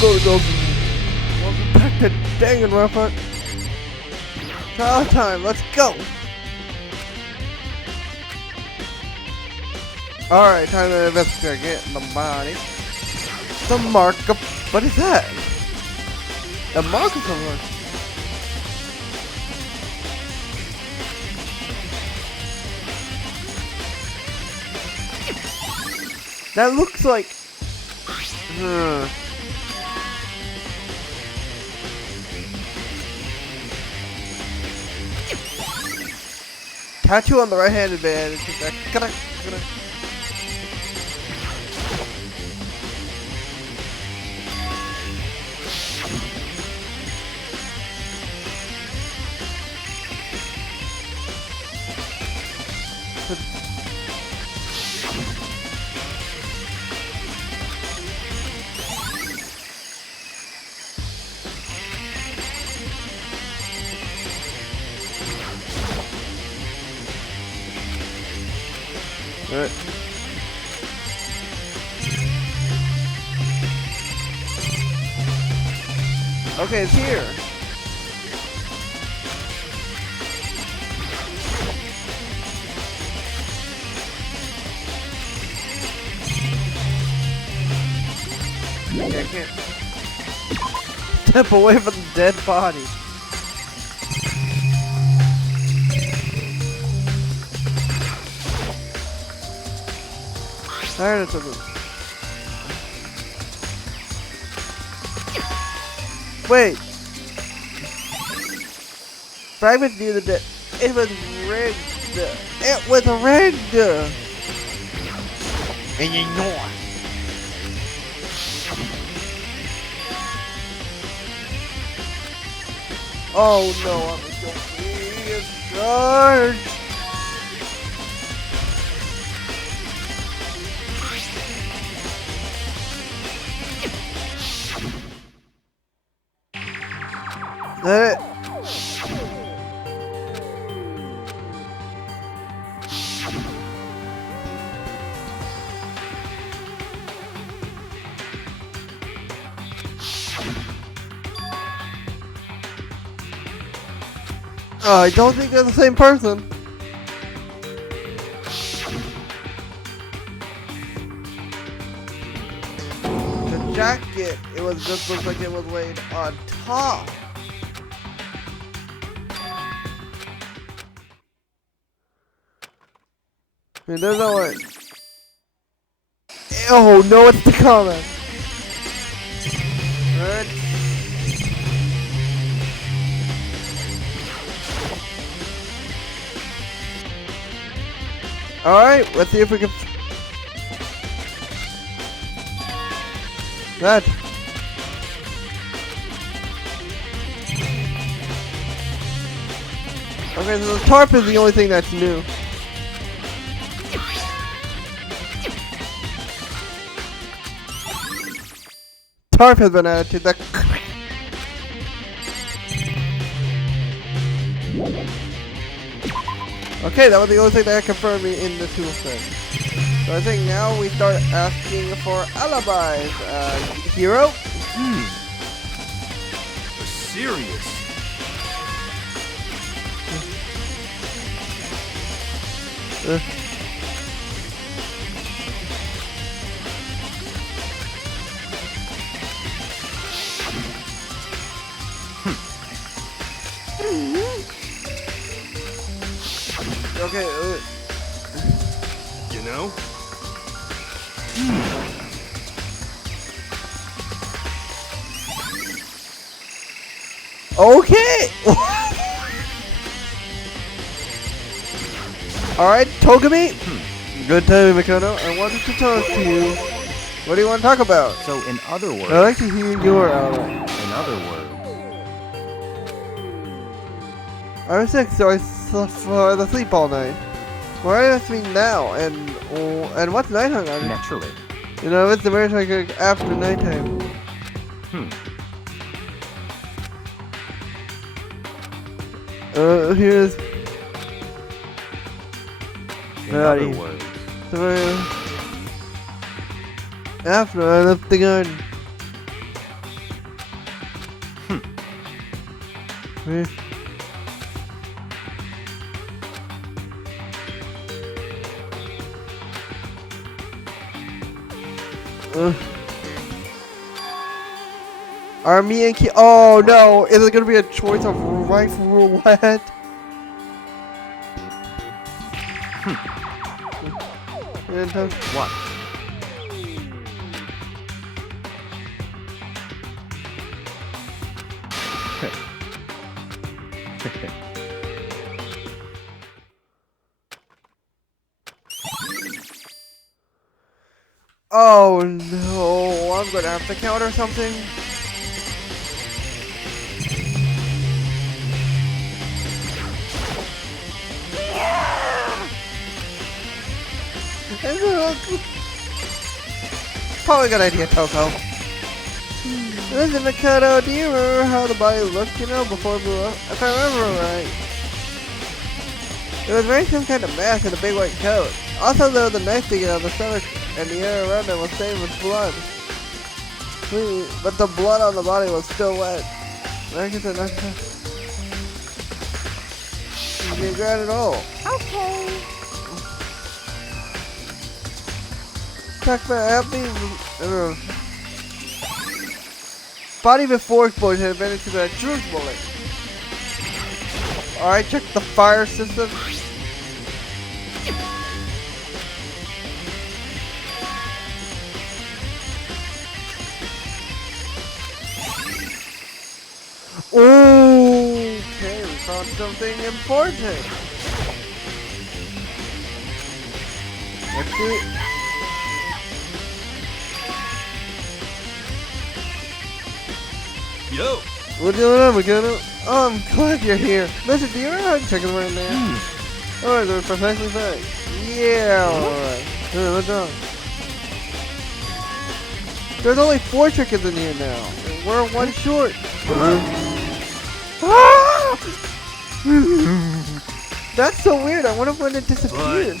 Welcome back to Danganronpa. Trial time, let's go! Alright, time to investigate the body. The mark of... what is that? A mark of someone. That looks like... Tattoo on the right-handed man. Okay, it's here. Okay, I can't step away from the dead body. There it is. Wait. Fragments near the dead. It was rigged. It was rigged. And you know it. Oh no, I'm going to charge. That it. Oh, I don't think they're the same person. The jacket, it was just looks like it was laid on top. I mean, there's no way. Oh no, it's the comment. Alright. Alright, let's see if we can... That. Okay, so the tarp is the only thing that's new. Tarp has been added to the... Okay, that was the only thing that confirmed me in the tool set. So I think now we start asking for alibis. Hero? You're serious? Okay, you know? Okay! Alright, Togami? Good time, Mikoto. I wanted to talk to you. What do you want to talk about? So, in other words... I'd like to hear your ally. In other words... I was sick, so I slept sleep all night. Why ask me now? And what's nighttime? Naturally. You know, it's the very like after nighttime. Here's... In other words... So, after I left the garden. Army and key. Oh no! Is it gonna be a choice of rifle roulette? What? Oh no! I'm gonna have to counter something. Probably a good idea, Toko. Listen, Makoto, do you remember how the body looked, before it blew up? If I remember right, it was wearing some kind of mask and a big white coat. Also, though, the knife thing on the stomach and the air around it was stained with blood. But the blood on the body was still wet. I guess you didn't grab it all. Okay. Talk about happy. Body before explosion had managed to be a truth bullet. Alright, check the fire system. Okay, we found something important. Let's see. Yo! What's going on, Makoto? Oh, I'm glad you're here. Listen, do you remember how to check them right now? Oh, they're precisely fine. Yeah, alright. Hey, what's wrong? There's only 4 chickens in here now. We're 1 short. That's so weird. I wonder when it disappeared.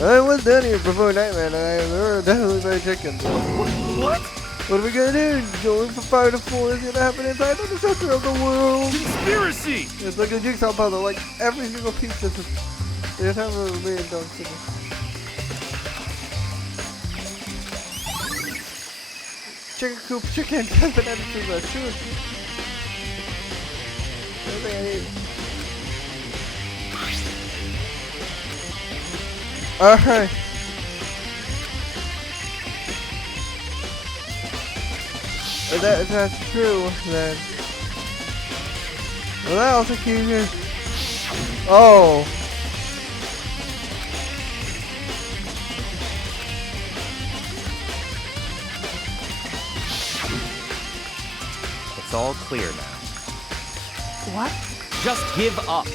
I was down here before Nightmare, and there were definitely 5 chickens. What? What are we gonna do? Going from 5 to 4 is gonna happen inside the center of the world. Conspiracy! It's like a jigsaw puzzle. Like every single piece is. There's have a million dog chicken. Chicken coop chicken has been added to the shoot. Alright. If that's true, then. Well, that also keeps it. Oh. It's all clear now. What? Just give up.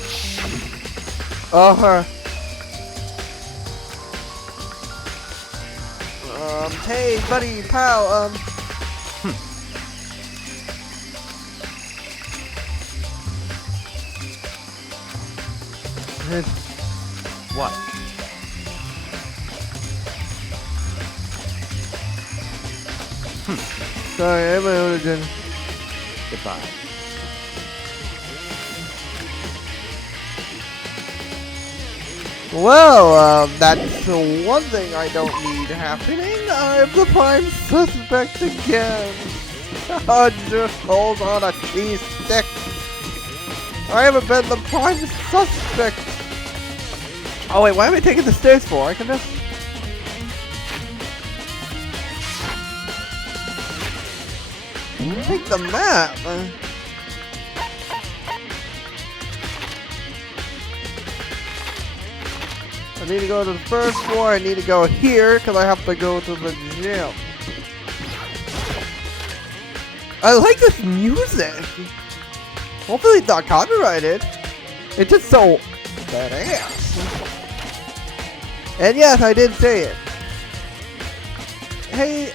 Oh, hey, buddy, pal, What? Sorry, I have my own agenda. Goodbye. Well, that's one thing I don't need happening. I'm the prime suspect again. 100 holes on a cheese stick. I haven't been the prime suspect. Oh wait, why am I taking the stairs for? I can just... take the map. I need to go to the first floor. I need to go here because I have to go to the gym. I like this music. Hopefully it's not copyrighted. It's just so badass. And yes, I did say it. Hey.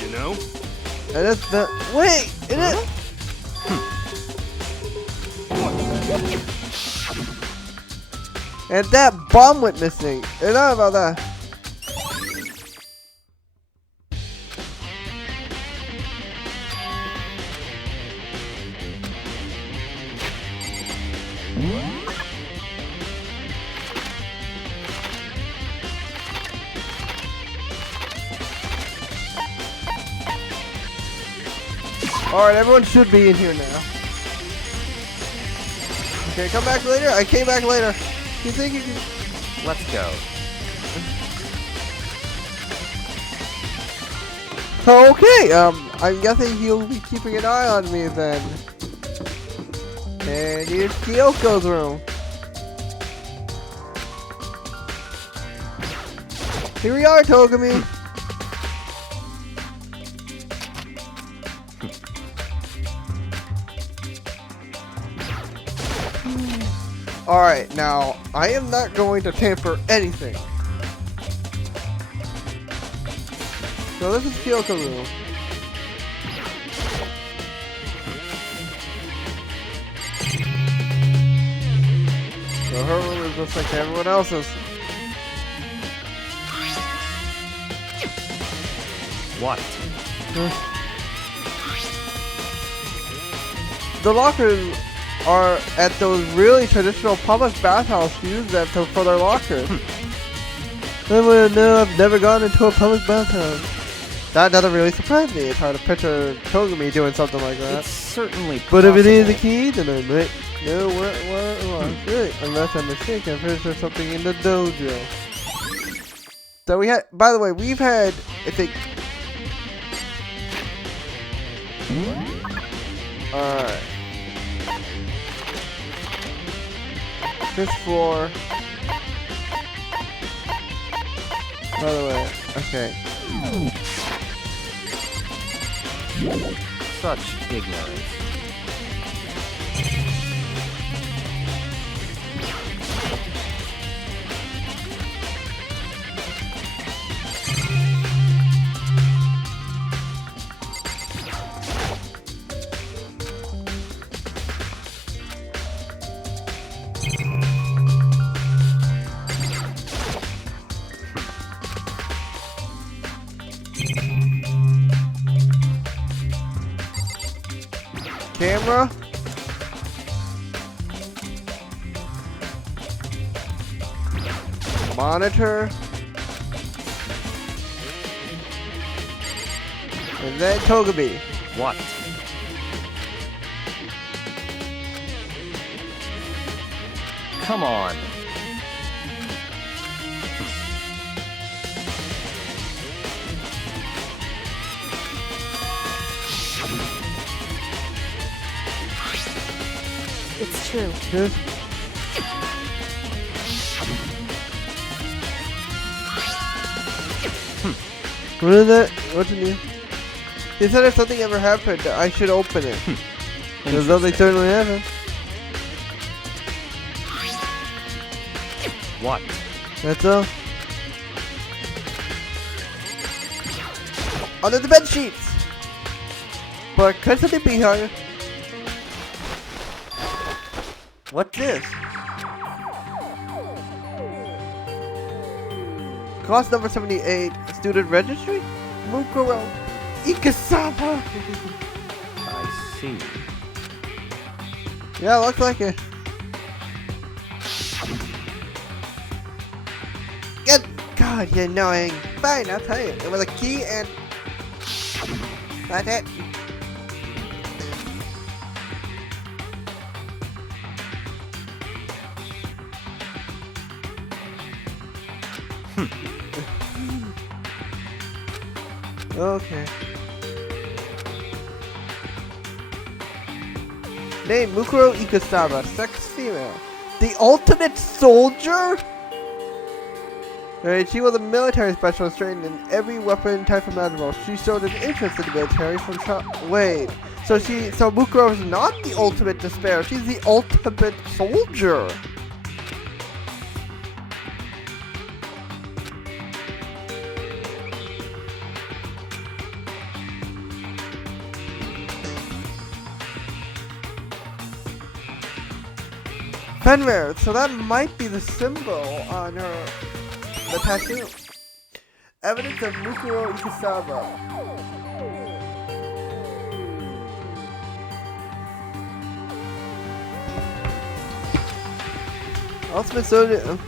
You know? And it's the... Wait! Is it? And that bomb went missing. It's not about that. Alright, everyone should be in here now. Okay, come back later. I came back later. You think you can... Let's go. Okay, I'm guessing he'll be keeping an eye on me then. And here's Kyoko's room. Here we are, Togami. Alright, now, I am not going to tamper anything. So this is Kyoko's room. So her room is just like everyone else's. What? The lockers are at those really traditional public bathhouses use them for their lockers. I wouldn't know, I've never gone into a public bathhouse. That doesn't really surprise me. It's hard to picture Togami doing something like that. It's certainly But if it is the possible. key, then I might know what it was. Really, unless I'm mistaken, I'm pretty sure something in the dojo. So we had, by the way, we've had, I think... Alright. This floor. By the way, okay. Such ignorance. Camera. Monitor. And then Togami. What? Come on. It's true. Yes. What is that? What's in here? He said if something ever happened, I should open it. Because something certainly happened. What? That's all. Under the bed sheets! But could something be higher? What's this? Class number 78, student registry? Mukuro Ikasaba! I see. Yeah, looks like it. Good God, you're annoying. Fine, I'll tell you. It was a key and... That's it. Okay. Name Mukuro Ikasaba, sex female. The ultimate soldier? Alright, she was a military specialist trained in every weapon type imaginable. She showed an interest in the military from wait. So Mukuro is not the ultimate despair, she's the ultimate soldier. Fenrir, so that might be the symbol on the tattoo. Evidence of Mukuro Ikasaba. Ultimate Soldier.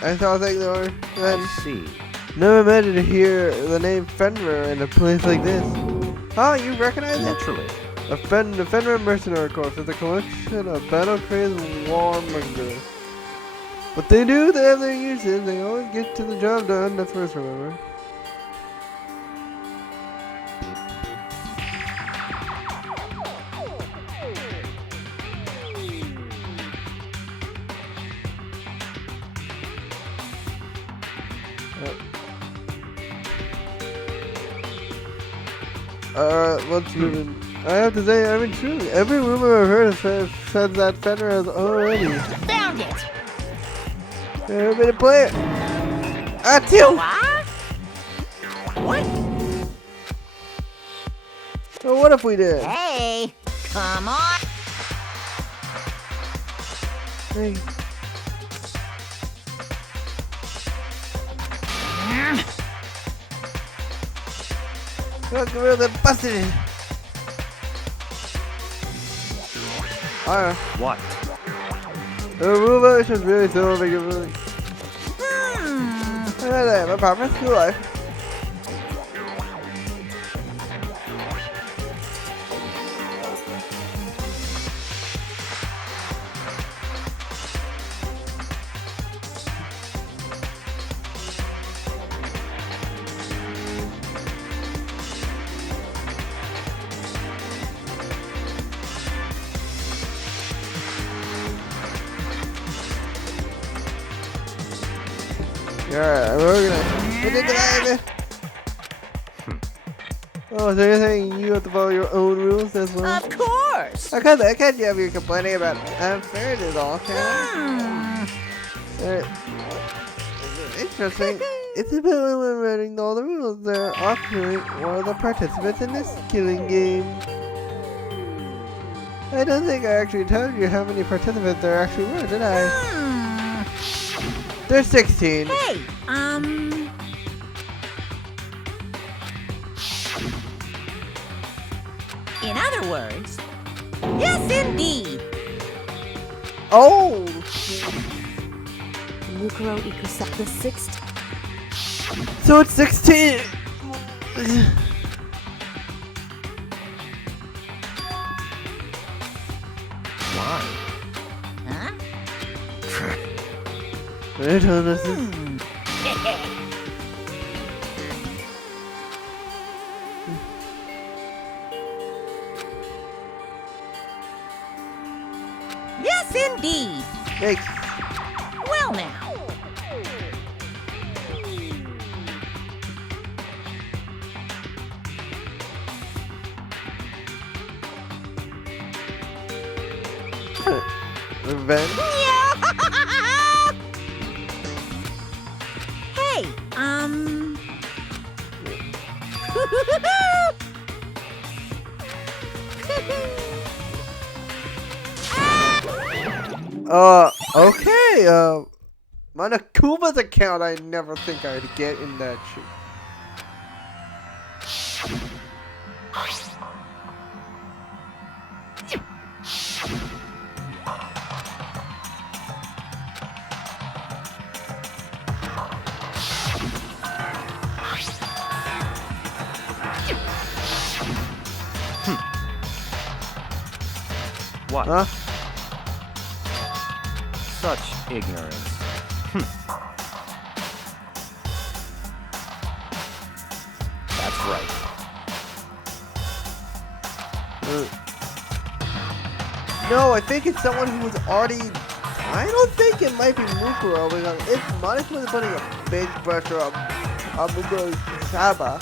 I saw things that were. I see. Never imagined to hear the name Fenrir in a place like this. Oh, you recognize it? Naturally. The Fenrir Mercenary Corps is a collection of battle-crazed warmongers. What they do, they have their uses. They always get to the job done. That's first, remember. Let's move in. I have to say, I mean, truly, every rumor I've heard says that Fenrir has already. Found it! Everybody play it! Achoo! What? So what if we did? Hey! Come on! Hey. Look, we're the busted it. Alright. What? The rule is really so big. Really. My promise to life. Alright, we're gonna. Oh, so you're saying you have to follow your own rules as well? Of course! I can't have you complaining about unfairness all, can I? Interesting. It's about when running all the rules. They're often one of the participants in this killing game. I don't think I actually told you how many participants there actually were, did I? There's 16. Hey, in other words, yes indeed. Oh! Mukuro equals the sixth. So it's 16! Why? Huh? I don't know. Yes indeed. Thanks. Well now. Revenge? Hey, Okay, my Nakuma's account, I never think I'd get in that shit. What? Huh? Such ignorance. That's right. No, I think it's someone who's already. I don't think it might be Mukuro because if Monica was putting a big pressure on Mukuro's Saba,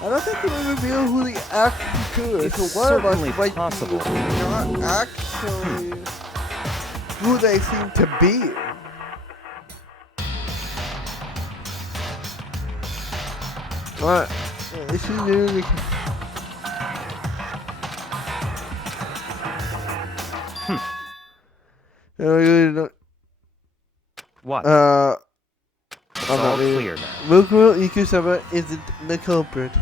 I don't think they would reveal who the actor is. It's So one of us certainly might possible. be not actually who they seem to be. What? Is she really? What? It's I'm all not reading. clear now. Mukuro Ikusama isn't the culprit.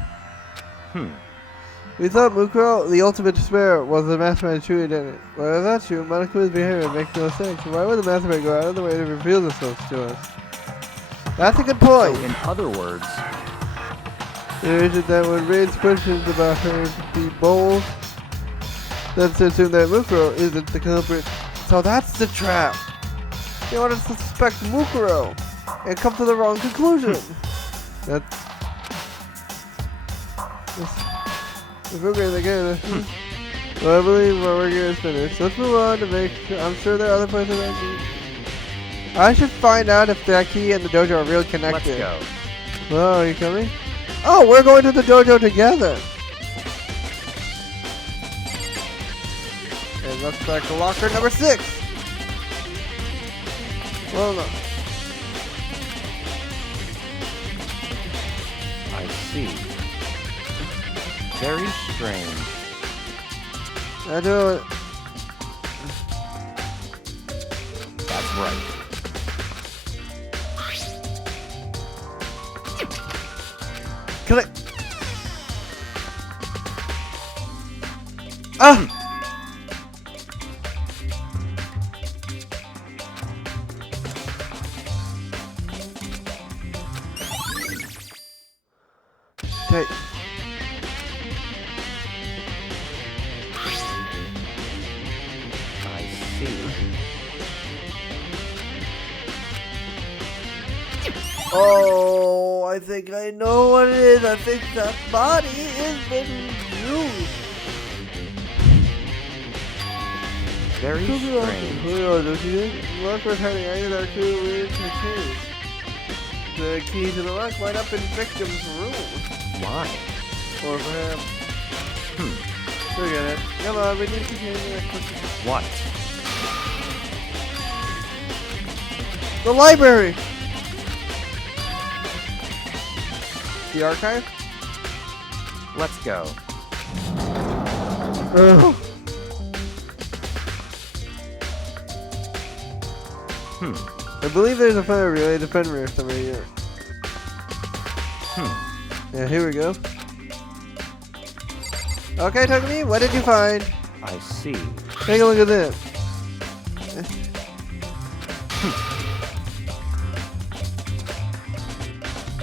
We thought Mukuro, the ultimate despair, was the mastermind true identity. Well, if that's true, Monaco's behavior makes no sense. Why would the mastermind go out of the way to reveal themselves to us? That's a good So, point. in other words, There is it that when raised questions about her to be bold, that's to assume that Mukuro isn't the culprit. So that's the trap. They want us to suspect Mukuro and come to the wrong conclusion. That's okay again. Well, I believe our work here is finished. Let's move on to make sure. I'm sure there are other places I need. I should find out if that key and the dojo are really connected. let's go. Oh, are you coming? Oh, we're going to the dojo together. It looks like locker number 6. Well, no. I see. Very strange. I do it. That's right. Can I? Ah! Okay. I see. Oh, I think I know what it is. I think that body is been used. Very strange. Don't you think? Look what's hiding either that crew weird to the case. The key to the lock might up in victim's room. Why? Or perhaps... Forget it. Come on, we need to continue the next question. What? The library! The archive? Let's go. Ugh. I believe there's a fire relay defender somewhere here. Yeah, here we go. Okay, talk to me. What did you find? I see. Take a look at this.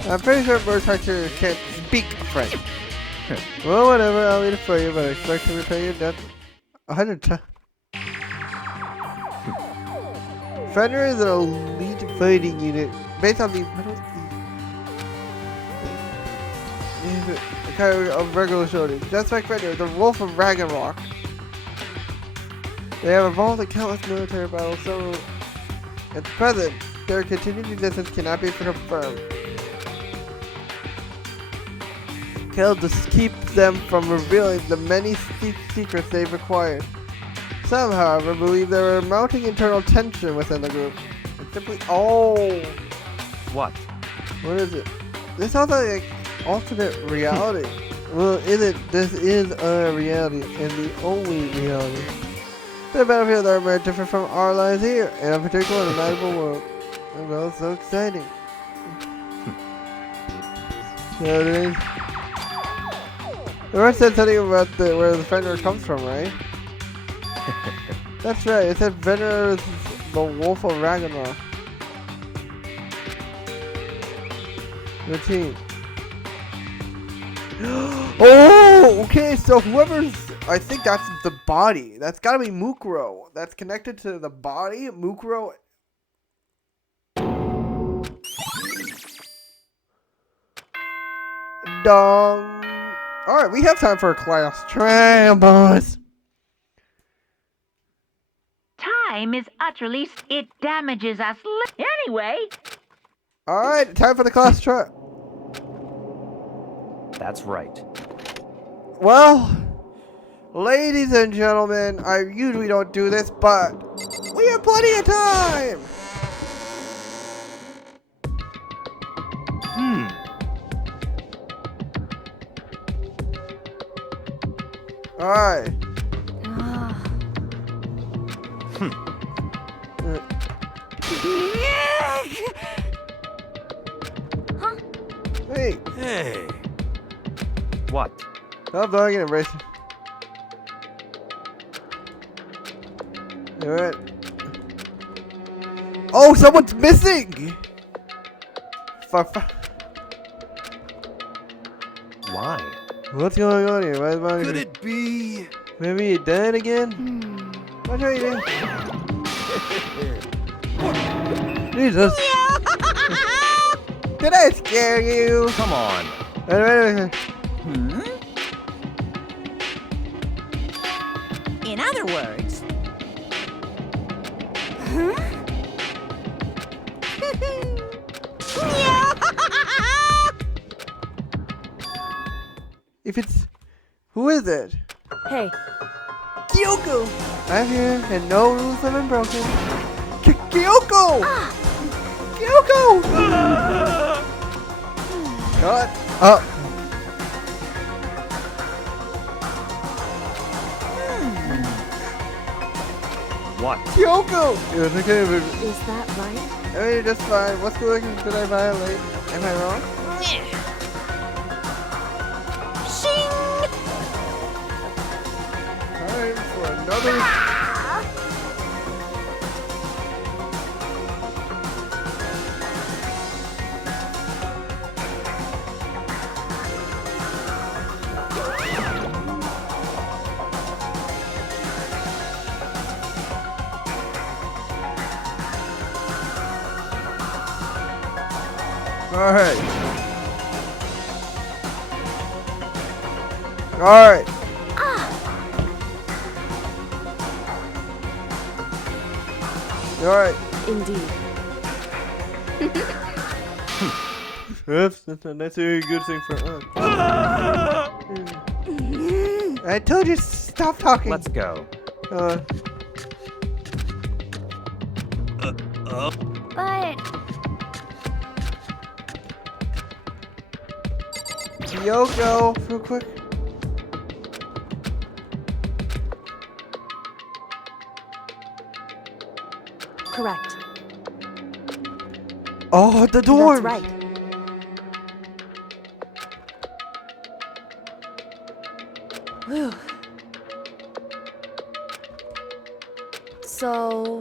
I'm pretty sure bird touchers can't speak French. Well, whatever. I'll read it for you, but I expect to repay your debt 100 times. Fenrir is an elite fighting unit based on the kind of regular shoulders. Just like Fenrir, the Wolf of Ragnarok. They have evolved in countless military battles, so at present, their continued existence cannot be confirmed. Killed to keep them from revealing the many secrets they've acquired. Some, however, believe there are mounting internal tension within the group. It's simply What? What is it? This sounds like alternate reality. Well, this is a reality, and the only reality. The battlefield are very different from our lives here, and in particular in the magical world. And well, so exciting. So it is. The rest said something about where the Fenrir comes from, right? That's right, it said Fenrir is the Wolf of Ragnarok. The team. Oh, okay, so whoever's... I think that's the body. That's gotta be Mukuro. That's connected to the body. Mukuro... Dong. Alright, we have time for a class tram, boys. Time is utterly... It damages us. Anyway. Alright, time for the class trip. That's right. Well, ladies and gentlemen, I usually don't do this, but we have plenty of time. Alright. Huh? Hey, Hey. What? stop dogging it, Racing. Alright. Oh, someone's missing! Why? What's going on here? Why is my Could it be? Maybe you dead again? What are you doing? Jesus. Did I scare you? Come on. Wait. In other words. If it's... Who is it? Hey, Kyoko! I'm here and no rules have been broken. Kyoko! Kyoko! Shut up. What? Kyoko! Yes, okay, but is that right? I mean, just fine. What's going on? Did I violate? Am I wrong? Time for another... Alright. Alright. Alright. Indeed. That's a very good thing for us. I told you stop talking. Let's go. But Kyoko, real quick. correct. Oh, the door. That's right. Whew. So...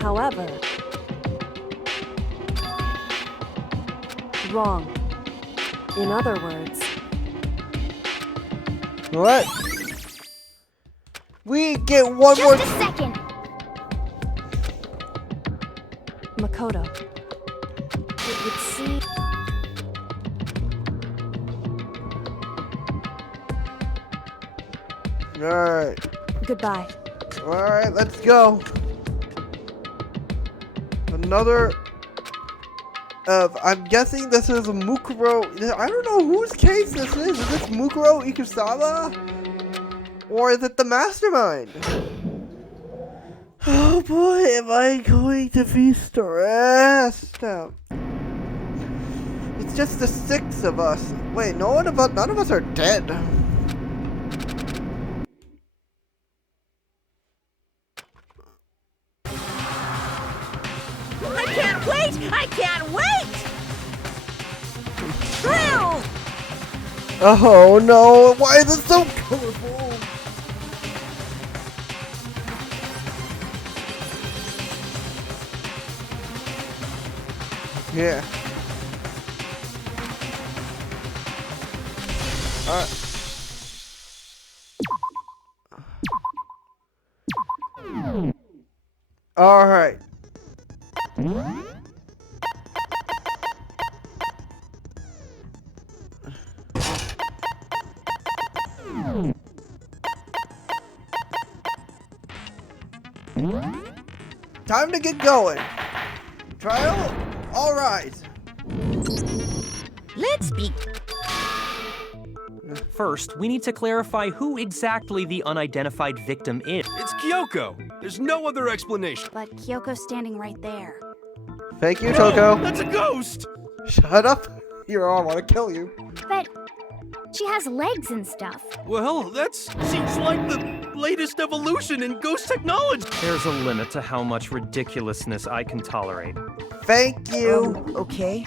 However... Wrong. In other words... What? We get one more. Just a second! Makoto. It would seem... Alright. Goodbye. Alright, let's go. Another. I'm guessing this is a Mukuro. I don't know whose case this is. Is this Mukuro Ikusawa? Or is it the mastermind? Oh boy, am I going to be stressed out. It's just the 6 of us. Wait, none of us are dead. I can't wait! I can't wait! Thrill! Oh no, why is it so colorful? Yeah. Alright. Time to get going. Trial? Alright. Let's be... First, we need to clarify who exactly the unidentified victim is. It's Kyoko. There's no other explanation. But Kyoko's standing right there. Thank you, Toko. That's a ghost! Shut up. You're all I want to kill you. But She has legs and stuff. Well, that seems like the latest evolution in ghost technology. There's a limit to how much ridiculousness I can tolerate. Thank you. Okay.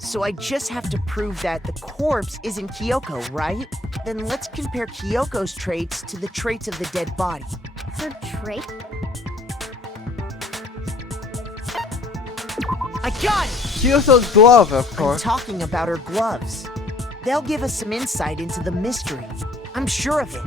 So I just have to prove that the corpse isn't Kyoko, right? Then let's compare Kyoko's traits to the traits of the dead body. Her trait? I got it! Kyoko's glove, of I'm course. talking about her gloves. They'll give us some insight into the mystery. I'm sure of it.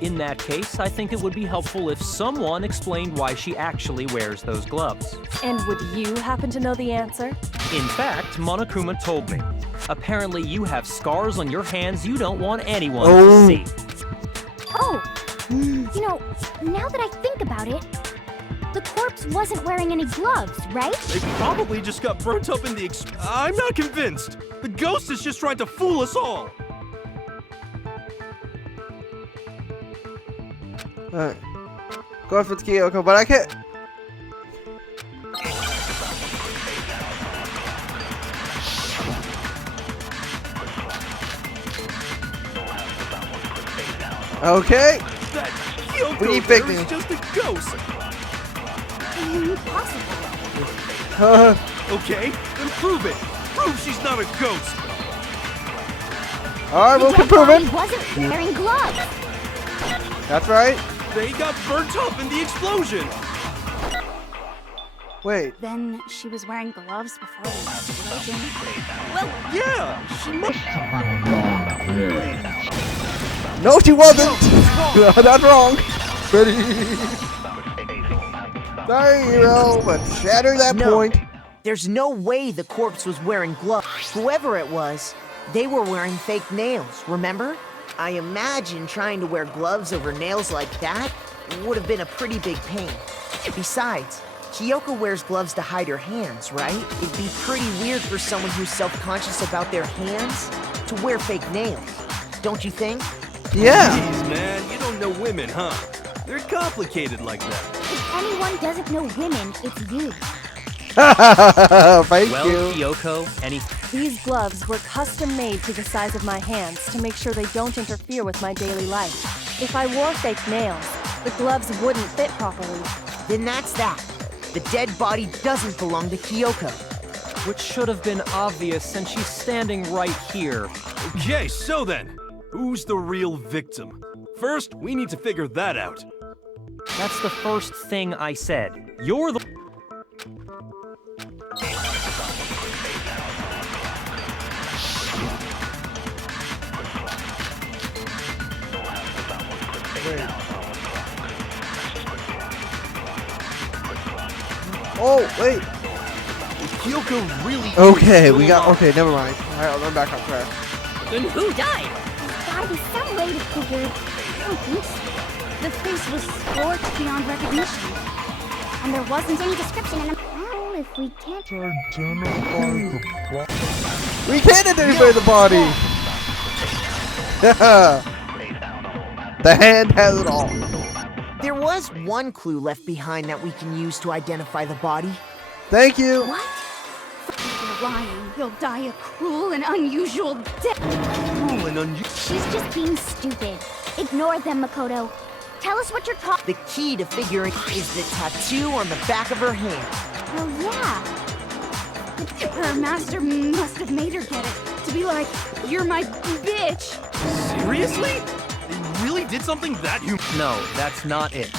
In that case, I think it would be helpful if someone explained why she actually wears those gloves. And would you happen to know the answer? In fact, Monokuma told me. Apparently you have scars on your hands you don't want anyone to see. Oh, you know, now that I think about it, the corpse wasn't wearing any gloves, right? They probably just got burnt up in the I'm not convinced. The ghost is just trying to fool us all. Alright. Go for Kyoko, but I can't. Okay. That Kyoko We need there big is news. just a ghost. Impossible. Okay, then prove it. Prove she's not a ghost. Alright, we'll The prove dead it. body wasn't wearing gloves. That's right. They got burnt up in the explosion. Wait. Then she was wearing gloves before the explosion. Well, yeah, she must. No, she wasn't. That's wrong. Ready? Sorry, hero, but shatter that No. point. There's no way the corpse was wearing gloves. Whoever it was, they were wearing fake nails, remember? I imagine trying to wear gloves over nails like that would have been a pretty big pain. Besides, Kyoko wears gloves to hide her hands, right? It'd be pretty weird for someone who's self-conscious about their hands to wear fake nails. Don't you think? Yeah. Jeez, man, you don't know women, huh? They're complicated like that. If anyone doesn't know women, it's you. Thank Well, you. Kyoko, any... These gloves were custom made to the size of my hands to make sure they don't interfere with my daily life. If I wore fake nails, the gloves wouldn't fit properly. Then that's that. The dead body doesn't belong to Kyoko. Which should have been obvious since she's standing right here. Okay, so then, who's the real victim? First, we need to figure that out. That's the first thing I said. You're the... Oh, wait. Kyoko really... Okay, we got. Okay, never mind. Alright, I'm back on track. Then who died? There's gotta be some way to figure. I don't think so. The face was scorched beyond recognition. And there wasn't any description in the... Well, if we can't... We can't identify the body. The hand has it all. There was one clue left behind that we can use to identify the body. Thank you. What? If you're lying, you'll die a cruel and unusual death. Cruel and unusual. She's just being stupid. Ignore them, Makoto. Tell us what you're talking... The key to figuring is the tattoo on the back of her hand. Oh, yeah. Her master must have made her get it. To be like, you're my bitch. Seriously? They really did something that No, that's not it.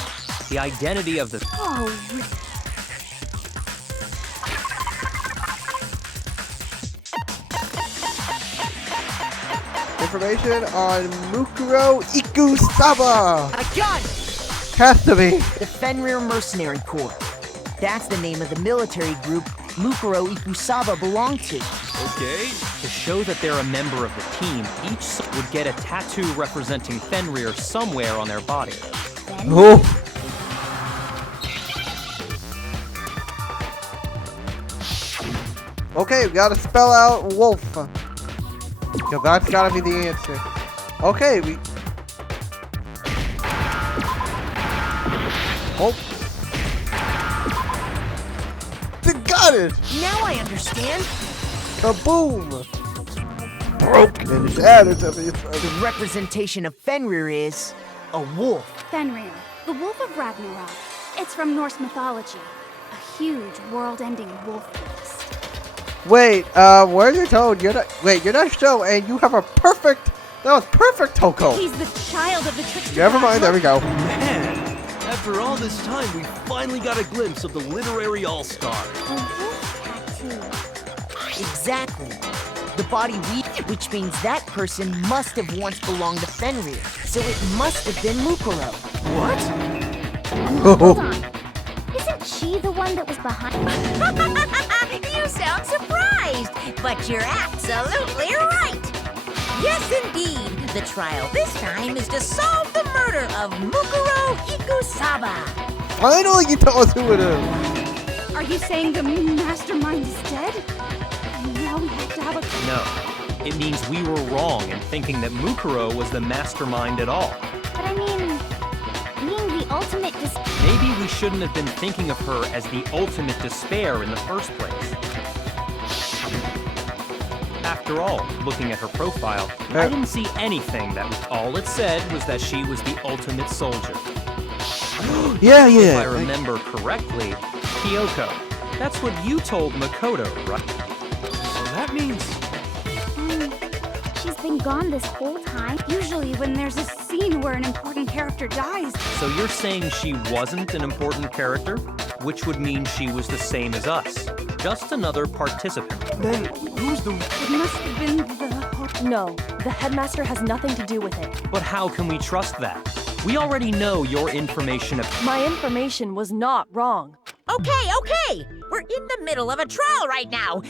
The identity of the... Oh, Information on Mukuro Ikusaba. I got it! Has to be. The Fenrir Mercenary Corps. That's the name of the military group Mukuro Ikusaba belonged to. Okay. To show that they're a member of the team, each would get a tattoo representing Fenrir somewhere on their body. Oh. Okay, we gotta spell out wolf. Cause that's gotta be the answer. Okay, we... Oh. They got it! Now I understand. Kaboom! broken and shattered of his The representation of Fenrir is a wolf. Fenrir, the wolf of Ragnarok. It's from Norse mythology. A huge, world-ending wolf beast. Wait, where's your toad? You're not show, and you have a perfect. That was perfect, Toko. He's the child of the trickster. Never mind. There we go. Man, after all this time, we finally got a glimpse of the literary all-star. A wolf tattoo. Exactly. The body which means that person must have once belonged to Fenrir. So it must have been Mukuro. What? Hold on. Isn't she the one that was behind? You sound surprised, but you're absolutely right. Yes, indeed. The trial this time is to solve the murder of Mukuro Ikusaba. Finally, you tell us who it is. Are you saying the mastermind is dead? And now we have to have a... No. It means we were wrong in thinking that Mukuro was the mastermind at all. But I mean, being the ultimate Maybe we shouldn't have been thinking of her as the ultimate despair in the first place. After all, looking at her profile, I didn't see anything all it said was that she was the ultimate soldier. Yeah. If I remember correctly, Kyoko. That's what you told Makoto, right? So that means... She's been gone this whole time. Usually when there's a scene where an important character dies. So you're saying she wasn't an important character? Which would mean she was the same as us. Just another participant. Then who's the... It must have been the... No, the headmaster has nothing to do with it. But how can we trust that? We already know your information My information was not wrong. Okay. We're in the middle of a trial right now.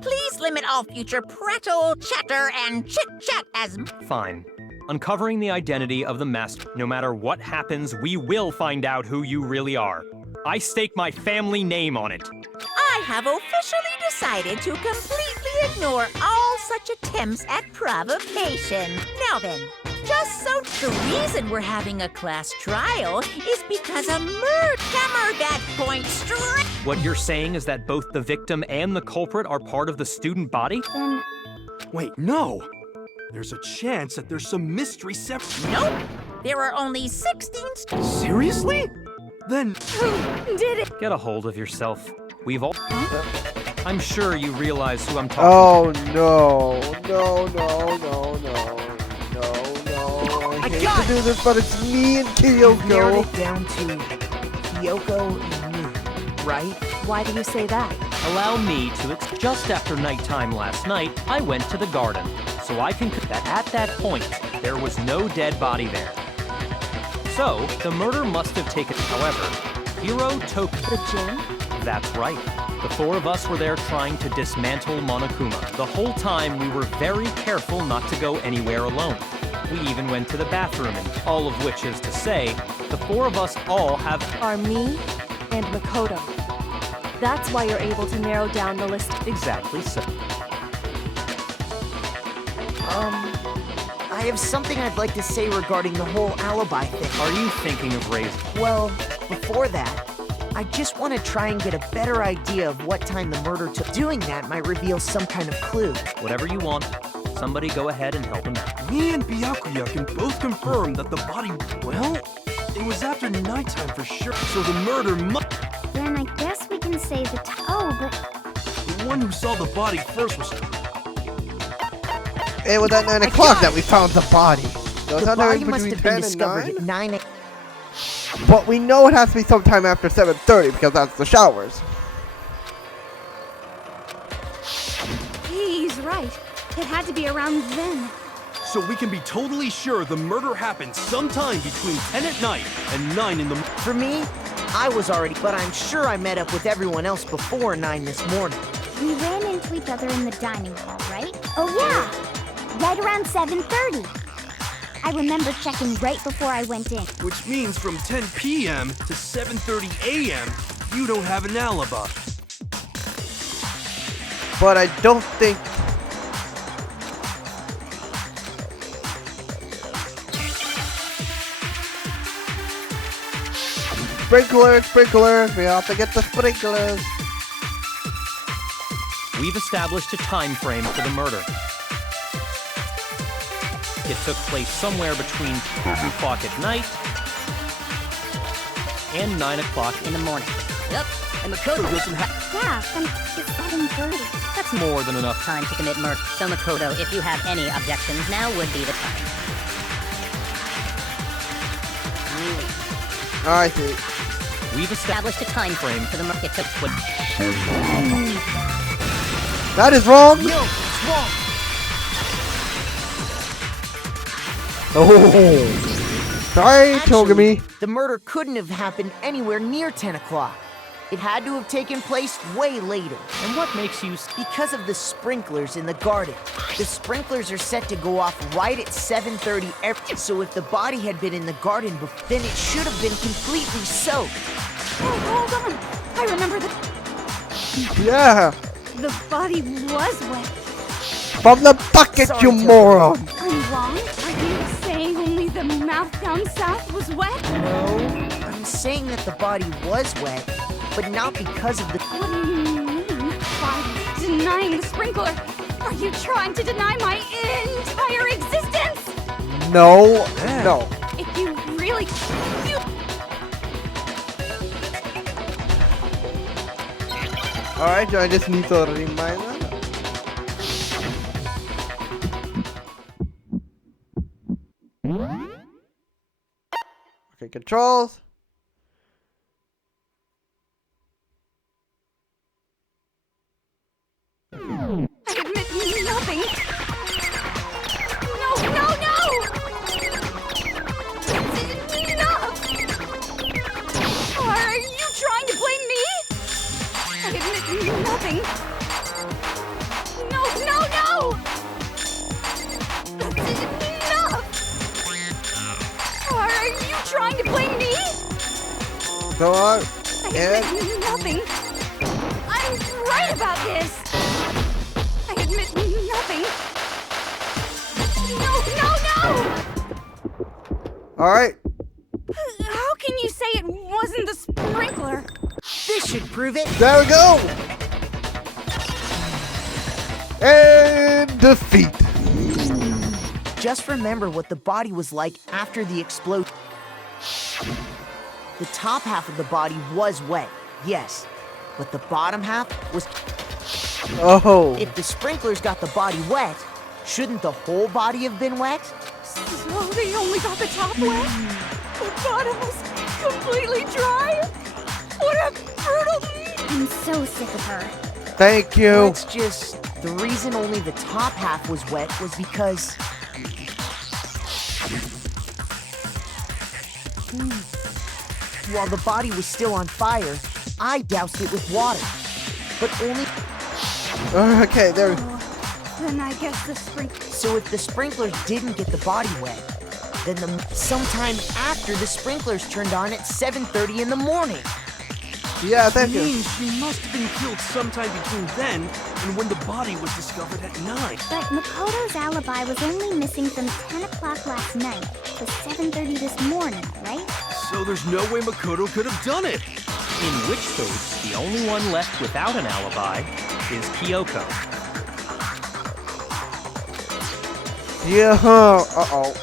Please limit all future prattle, chatter, and chit-chat as... Fine. Uncovering the identity of the master. No matter what happens, we will find out who you really are. I stake my family name on it. I have officially decided to completely ignore all such attempts at provocation. Now then, just so the reason we're having a class trial is because a hammer that point straight. What you're saying is that both the victim and the culprit are part of the student body? Then... Wait, no! There's a chance that there's some mystery Nope. There are only 16 Seriously? Then... Who did it? Get a hold of yourself. We've all... I'm sure you realize who I'm talking Oh no. I hate to do this, but it's me and Narrowed Kyoko. it down to Kyoko and me, right? Why do you say that? Allow me to just after nighttime last night, I went to the garden, so I can that at that point, there was no dead body there. So, the murder must have taken, however, Hiro took The gym? That's right. The four of us were there trying to dismantle Monokuma. The whole time we were very careful not to go anywhere alone. We even went to the bathroom, and all of which is to say, the four of us all have... Are me and Makoto. That's why you're able to narrow down the list. Exactly so. I have something I'd like to say regarding the whole alibi thing. Are you thinking of raising... Well, before that, I just want to try and get a better idea of what time the murder took. Doing that might reveal some kind of clue. Whatever you want. Somebody go ahead and help him out. Me and Byakuya can both confirm that the body, well, it was after nighttime for sure, so the murder Then I guess we can say the but... The one who saw the body first was... It was at 9 o'clock that we found the body. So it's The not body between must have 10 been and discovered 9? at 9 a.m. But we know it has to be sometime after 7:30 because that's the showers. He's right. It had to be around then. So we can be totally sure the murder happened sometime between 10 at night and 9 in the morning. For me, I was already, but I'm sure I met up with everyone else before 9 this morning. We ran into each other in the dining hall, right? Oh yeah! Right around 7:30. I remember checking right before I went in. Which means from 10 p.m. to 7:30 a.m., you don't have an alibi. But I don't think... Sprinklers, we have to get the sprinklers. We've established a time frame for the murder. It took place somewhere between 10 o'clock at night and 9 o'clock in the morning. Yep, and Makoto doesn't have Yeah, then it's 7:30. That's more than enough time. time to commit murder. So Makoto, if you have any objections, now would be the time. I see. We've established Established a time frame for the murder. It took what? That is wrong. No, it's wrong. Oh. Sorry, Actually, Togami. the murder couldn't have happened anywhere near 10 o'clock. It had to have taken place way later. And what makes you... Because of the sprinklers in the garden. The sprinklers are set to go off right at 7:30 every. So if the body had been in the garden before, then it should have been completely soaked. Oh, hold on. I remember Yeah. the body was wet. From the bucket, Sorry, you Togami. moron. I'm wrong? Are you saying only the mouth down south was wet? No, I'm saying that the body was wet, but not because of the... What do you mean by denying the sprinkler? Are you trying to deny my entire existence? No. No. If you really... Alright, I just need to remind them. Okay, controls. I admit nothing. No, no, no! That's enough! Are you trying to blame me? I admit nothing. No, no, no! That's enough! Are you trying to blame me? Go on. I And admit nothing. I'm right about this. I admit nothing. No, no, no! alright. How can you say it wasn't the sprinkler? This should prove it. There we go. And defeat. Just remember what the body was like after the explosion. The top half of the body was wet, yes, but the bottom half was... Oh. If the sprinklers got the body wet, shouldn't the whole body have been wet? So they only got the top wet? The bottom was completely dry? What a brutal... I'm so sick of her. Thank you. It's just, the reason only the top half was wet was because... While the body was still on fire, I doused it with water. But only... Okay, there. Then I guess the sprinkler... So if the sprinklers didn't get the body wet, then sometime after the sprinklers turned on at 7:30 in the morning. Yeah, thank you. Means she must have been killed sometime between then and when the body was discovered at 9. But Makoto's alibi was only missing from 10 o'clock last night to 7:30 this morning, right? So there's no way Makoto could have done it. In which case, the only one left without an alibi is Kyoko. Yeah, uh-oh.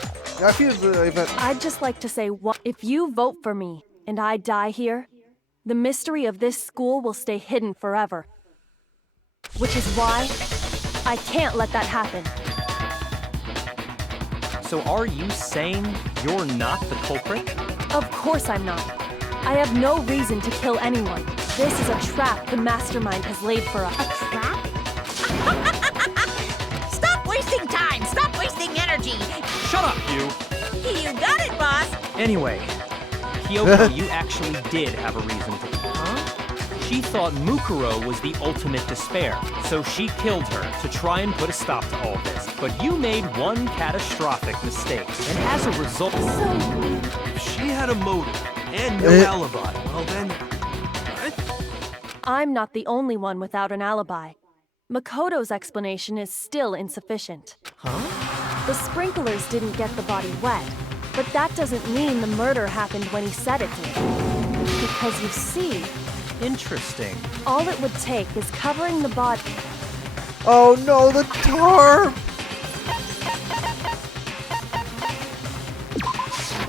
I feel even... I'd just like to say, if you vote for me and I die here, the mystery of this school will stay hidden forever. Which is why I can't let that happen. So are you saying you're not the culprit? Of course I'm not. I have no reason to kill anyone. This is a trap the mastermind has laid for us. A trap? Stop wasting time! Stop wasting energy! Shut up, you! You got it, boss! Anyway, Kyoko, you actually did have a reason to... Huh? She thought Mukuro was the ultimate despair, so she killed her to try and put a stop to all this. But you made one catastrophic mistake, and as a result... If she had a motive and no alibi, well then... I'm not the only one without an alibi. Makoto's explanation is still insufficient. Huh? The sprinklers didn't get the body wet, but that doesn't mean the murder happened when he said it did. Because you see, Interesting. all it would take is covering the body. Oh no, the tar!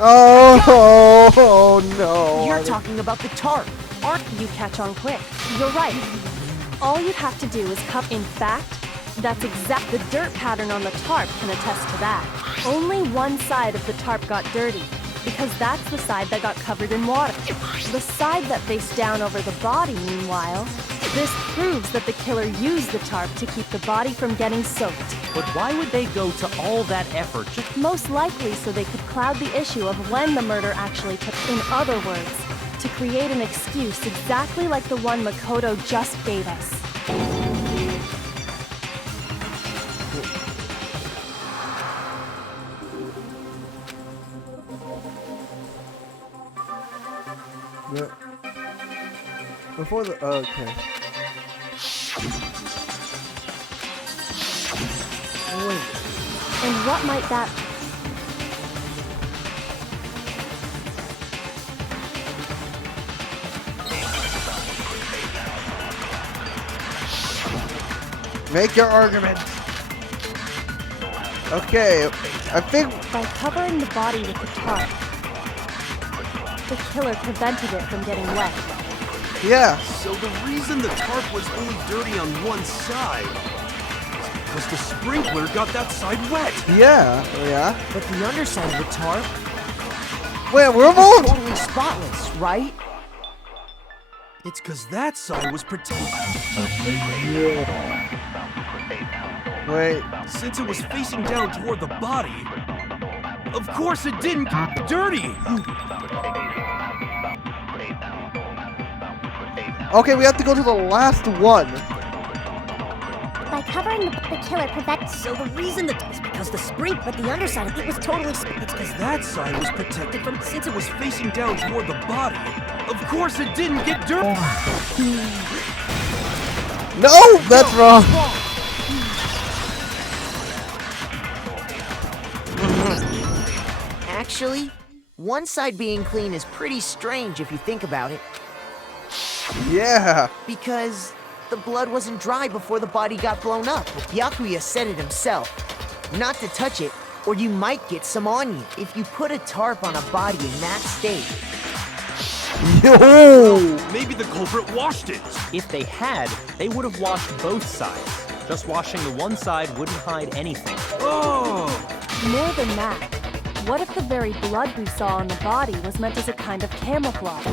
Oh no. You're talking about the tarp. Aren't you catch on quick? You're right. All you'd have to do is cup. In fact, that's exact. The dirt pattern on the tarp can attest to that. Only one side of the tarp got dirty, because that's the side that got covered in water. The side that faced down over the body, meanwhile, this proves that the killer used the tarp to keep the body from getting soaked. But why would they go to all that effort just... Most likely so they could cloud the issue of when the murder actually took. In other words, to create an excuse exactly like the one Makoto just gave us. Before the okay. Wait. And what might that... Make your argument. Okay, I think By covering the body with the tarp, the killer prevented it from getting wet. yeah. So the reason the tarp was only dirty on one side is because the sprinkler got that side wet. Yeah. But the underside of the tarp Wait, we're was both. totally spotless, right? It's because that side was protected. Wait. Since it was facing down toward the body, of course it didn't get dirty. Okay, we have to go to the last one. By covering the killer prevents. So the reason that is because the spring, but the underside of it was totally. It's because that side was protected from. Since it was facing down toward the body, of course it didn't get dirty. No, that's wrong. Actually, one side being clean is pretty strange if you think about it. Yeah. Because the blood wasn't dry before the body got blown up. Byakuya said it himself. Not to touch it, or you might get some on you. If you put a tarp on a body in that state. Yo. Maybe the culprit washed it. If they had, they would have washed both sides. Just washing the one side wouldn't hide anything. Oh. More than that, what if the very blood we saw on the body was meant as a kind of camouflage?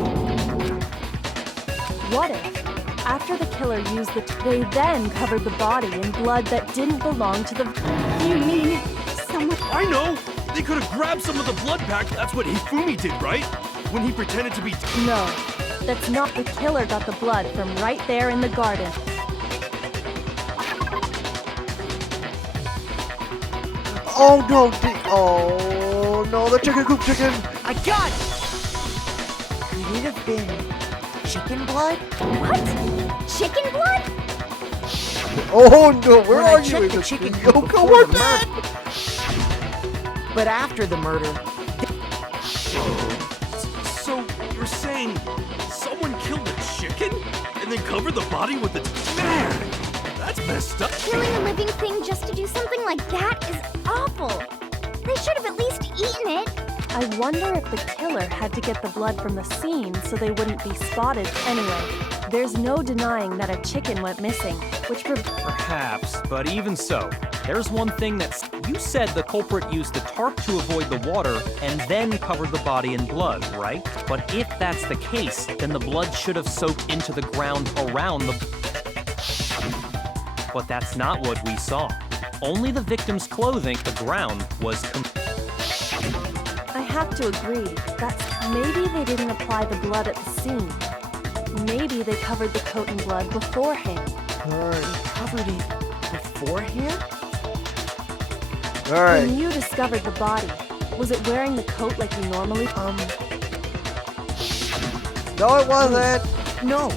What if, after the killer used they then covered the body in blood that didn't belong to the... You mean someone? I know. They could have grabbed some of the blood pack. That's what Hifumi did, right? When he pretended to be. No, that's not. The killer got the blood from right there in the garden. Oh no. Oh no, the chicken coop chicken. I got it! Could it have been chicken blood? What? Chicken blood? Oh no, where When are I you? checked in the this chicken video? coop Come before on the back. murder. But after the murder, So you're saying someone killed a chicken and then covered the body with the. Man, that's messed up. Killing a living thing just to do something like that is awful. They should have at least eaten it. I wonder if the killer had to get the blood from the scene so they wouldn't be spotted. Anyway, there's no denying that a chicken went missing, which Perhaps, but even so, there's one thing that's... You said the culprit used the tarp to avoid the water and then covered the body in blood, right? But if that's the case, then the blood should have soaked into the ground around the... But that's not what we saw. Only the victim's clothing, the ground, was... I have to agree. That's maybe they didn't apply the blood at the scene. Maybe they covered the coat in blood beforehand. covered it beforehand? Alright. When you discovered the body, was it wearing the coat like you normally? No, it wasn't. No.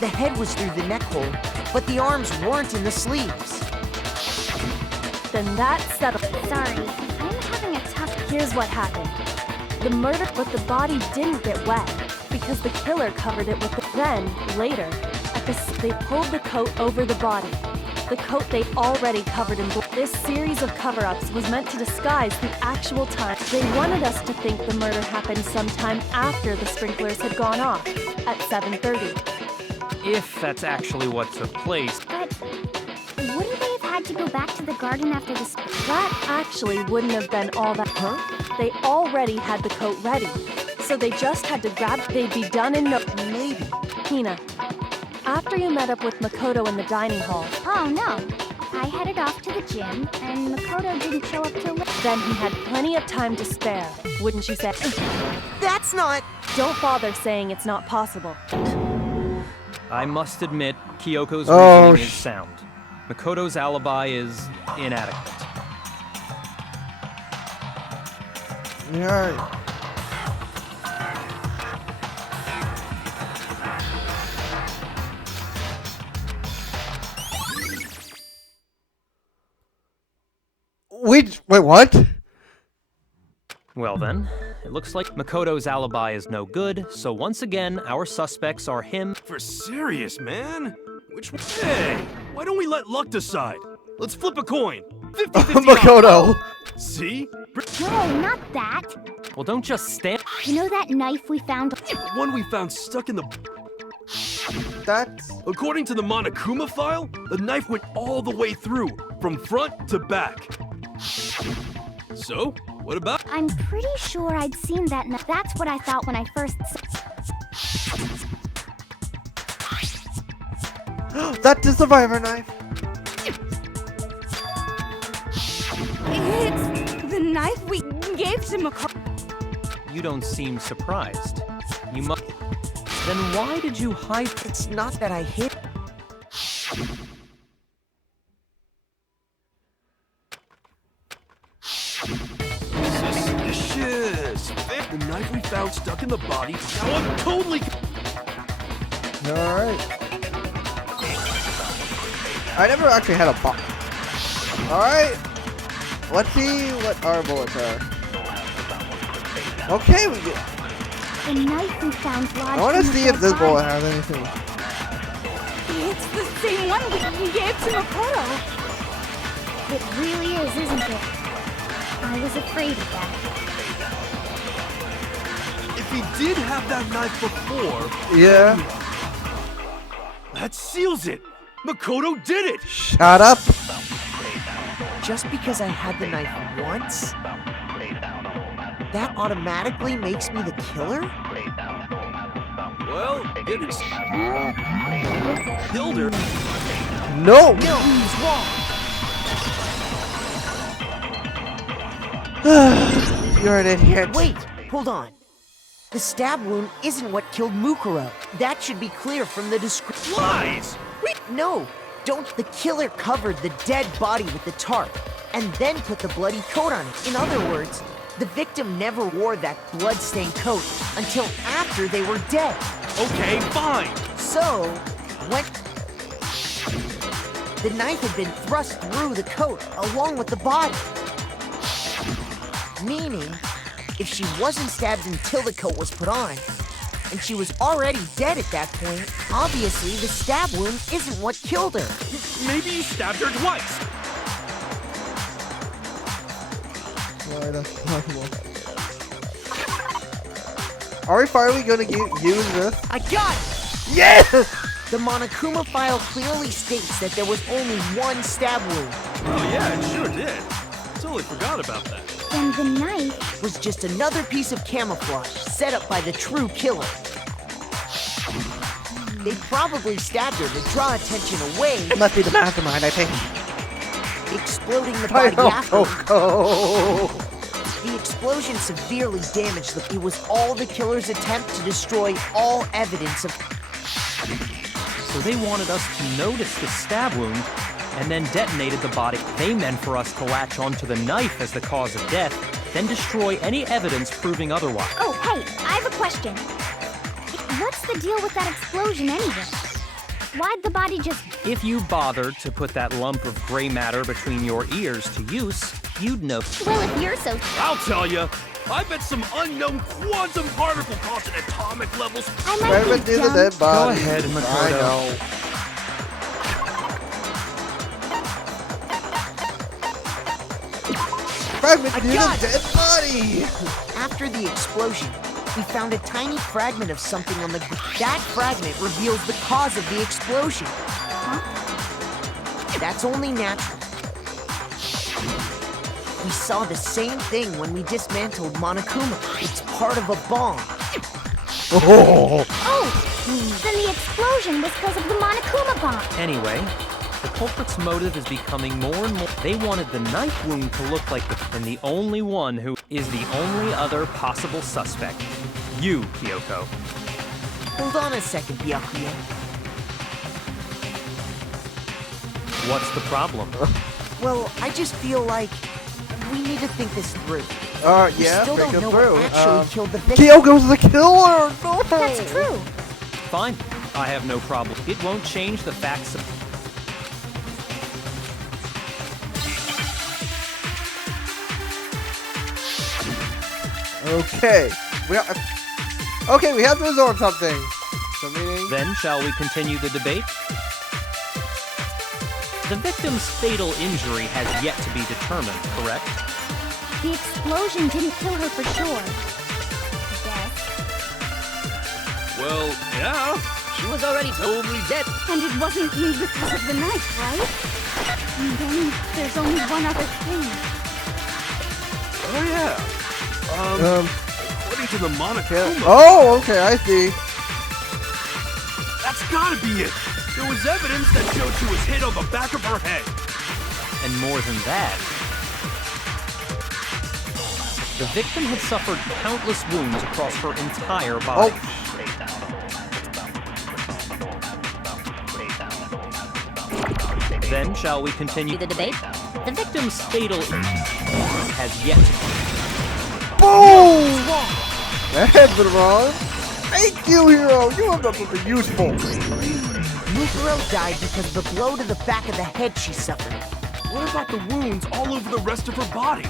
The head was through the neck hole, but the arms weren't in the sleeves. Then that's settled. Sorry, I'm having a tough. Here's what happened. The murder, but the body didn't get wet because the killer covered it with the. Then, later, they pulled the coat over the body. the coat they already covered in blood. This series of cover-ups was meant to disguise the actual time. They wanted us to think the murder happened sometime after the sprinklers had gone off, at 7:30. If that's actually what took place. But wouldn't they have had to go back to the garden after this? That actually wouldn't have been all that. Huh? They already had the coat ready, so they just had to grab. They'd be done in no. Maybe. Hina, after you met up with Makoto in the dining hall, Oh no. I headed off to the gym, and Makoto didn't show up till later. then he had plenty of time to spare, wouldn't you say? That's not... Don't bother saying it's not possible. I must admit, Kyoko's Oh, reasoning is sound. Makoto's alibi is inadequate. Yeah. Wait, what? Well then, it looks like Makoto's alibi is no good, so once again, our suspects are him. For serious, man? Which one? Hey, why don't we let luck decide? Let's flip a coin. 50-50 Makoto. See? No, not that. Well, don't just stand. You know that knife we found? The one we found stuck in the... That's... According to the Monokuma file, the knife went all the way through, from front to back. So, what about... I'm pretty sure I'd seen that knife. That's what I thought when I first That's the survivor knife. It's the knife we gave to Makoto. You don't seem surprised. You must... Then why did you hide... It's not that I hid... Suspicious! The knife we found stuck in the body, now I'm totally... Alright. I never actually had a box. Alright. Let's see what our bullets are. Okay, we get... The knife we found lodged I want to in the see if this dead bullet body. has anything. It's the same one we gave to Makoto. It really is, isn't it? I was afraid of that. If he did have that knife before... Yeah. That seals it! Makoto did it! Shut up. Just because I had the knife once? That automatically makes me the killer? Well, it is... Killed her. No. No, he's wrong. You're an idiot. Wait, hold on. The stab wound isn't what killed Mukuro. That should be clear from the description. Lies! No, don't. The killer covered the dead body with the tarp and then put the bloody coat on it. In other words, the victim never wore that blood-stained coat until after they were dead. Okay, fine. So, when the knife had been thrust through the coat along with the body. Meaning, if she wasn't stabbed until the coat was put on, and she was already dead at that point, obviously the stab wound isn't what killed her. Maybe you stabbed her twice. Why, that's possible. Are we finally gonna use this? I got it! Yes! The Monokuma file clearly states that there was only one stab wound. Oh yeah, it sure did. Totally forgot about that. And the knife... Was just another piece of camouflage set up by the true killer. They probably stabbed her to draw attention away, It must be the mastermind, I think. exploding the I body know, after. Coco. The explosion severely damaged the... It was all the killer's attempt to destroy all evidence of... So they wanted us to notice the stab wound and then detonated the body. They meant for us to latch onto the knife as the cause of death, then destroy any evidence proving otherwise. Oh, hey, I have a question. What's the deal with that explosion anyway? Why'd the body just... If you bothered to put that lump of gray matter between your ears to use, you'd know. Well, if you're so... I'll tell you. I bet some unknown quantum particle causing atomic levels. I Try might to be do the dumb. dead body. Go ahead, Makoto. I know. fragment near the dead body! After the explosion, we found a tiny fragment of something on the ground. That fragment reveals the cause of the explosion. That's only natural. We saw the same thing when we dismantled Monokuma. It's part of a bomb. Oh, then the explosion was because of the Monokuma bomb. Anyway, the culprit's motive is becoming more and more. They wanted the knife wound to look like and the only one who is the only other possible suspect. You, Kyoko. Hold on a second, Byakuya. What's the problem? Well, I just feel like we need to think this through. Yeah, we still think don't it know through. what actually killed the victim. Kyogo's the killer! No! That's true. Fine. I have no problem. It won't change the facts of... Okay. We have to resolve something. So meaning... Then, shall we continue the debate? The victim's fatal injury has yet to be determined, correct? The explosion didn't kill her for sure. Yes. Well, yeah. She was already totally dead. And it wasn't because of the knife, right? And then there's only one other thing. Oh, yeah. According to the Monokuma... Oh, okay, I see. That's gotta be it. There was evidence that showed she was hit on the back of her head. And more than that, the victim had suffered countless wounds across her entire body. Then, shall we continue the debate? The victim's fatal injury has yet to be... Boom! That's been wrong. Thank you, hero. You have done something useful. Mukuro died because of the blow to the back of the head she suffered. What about the wounds all over the rest of her body?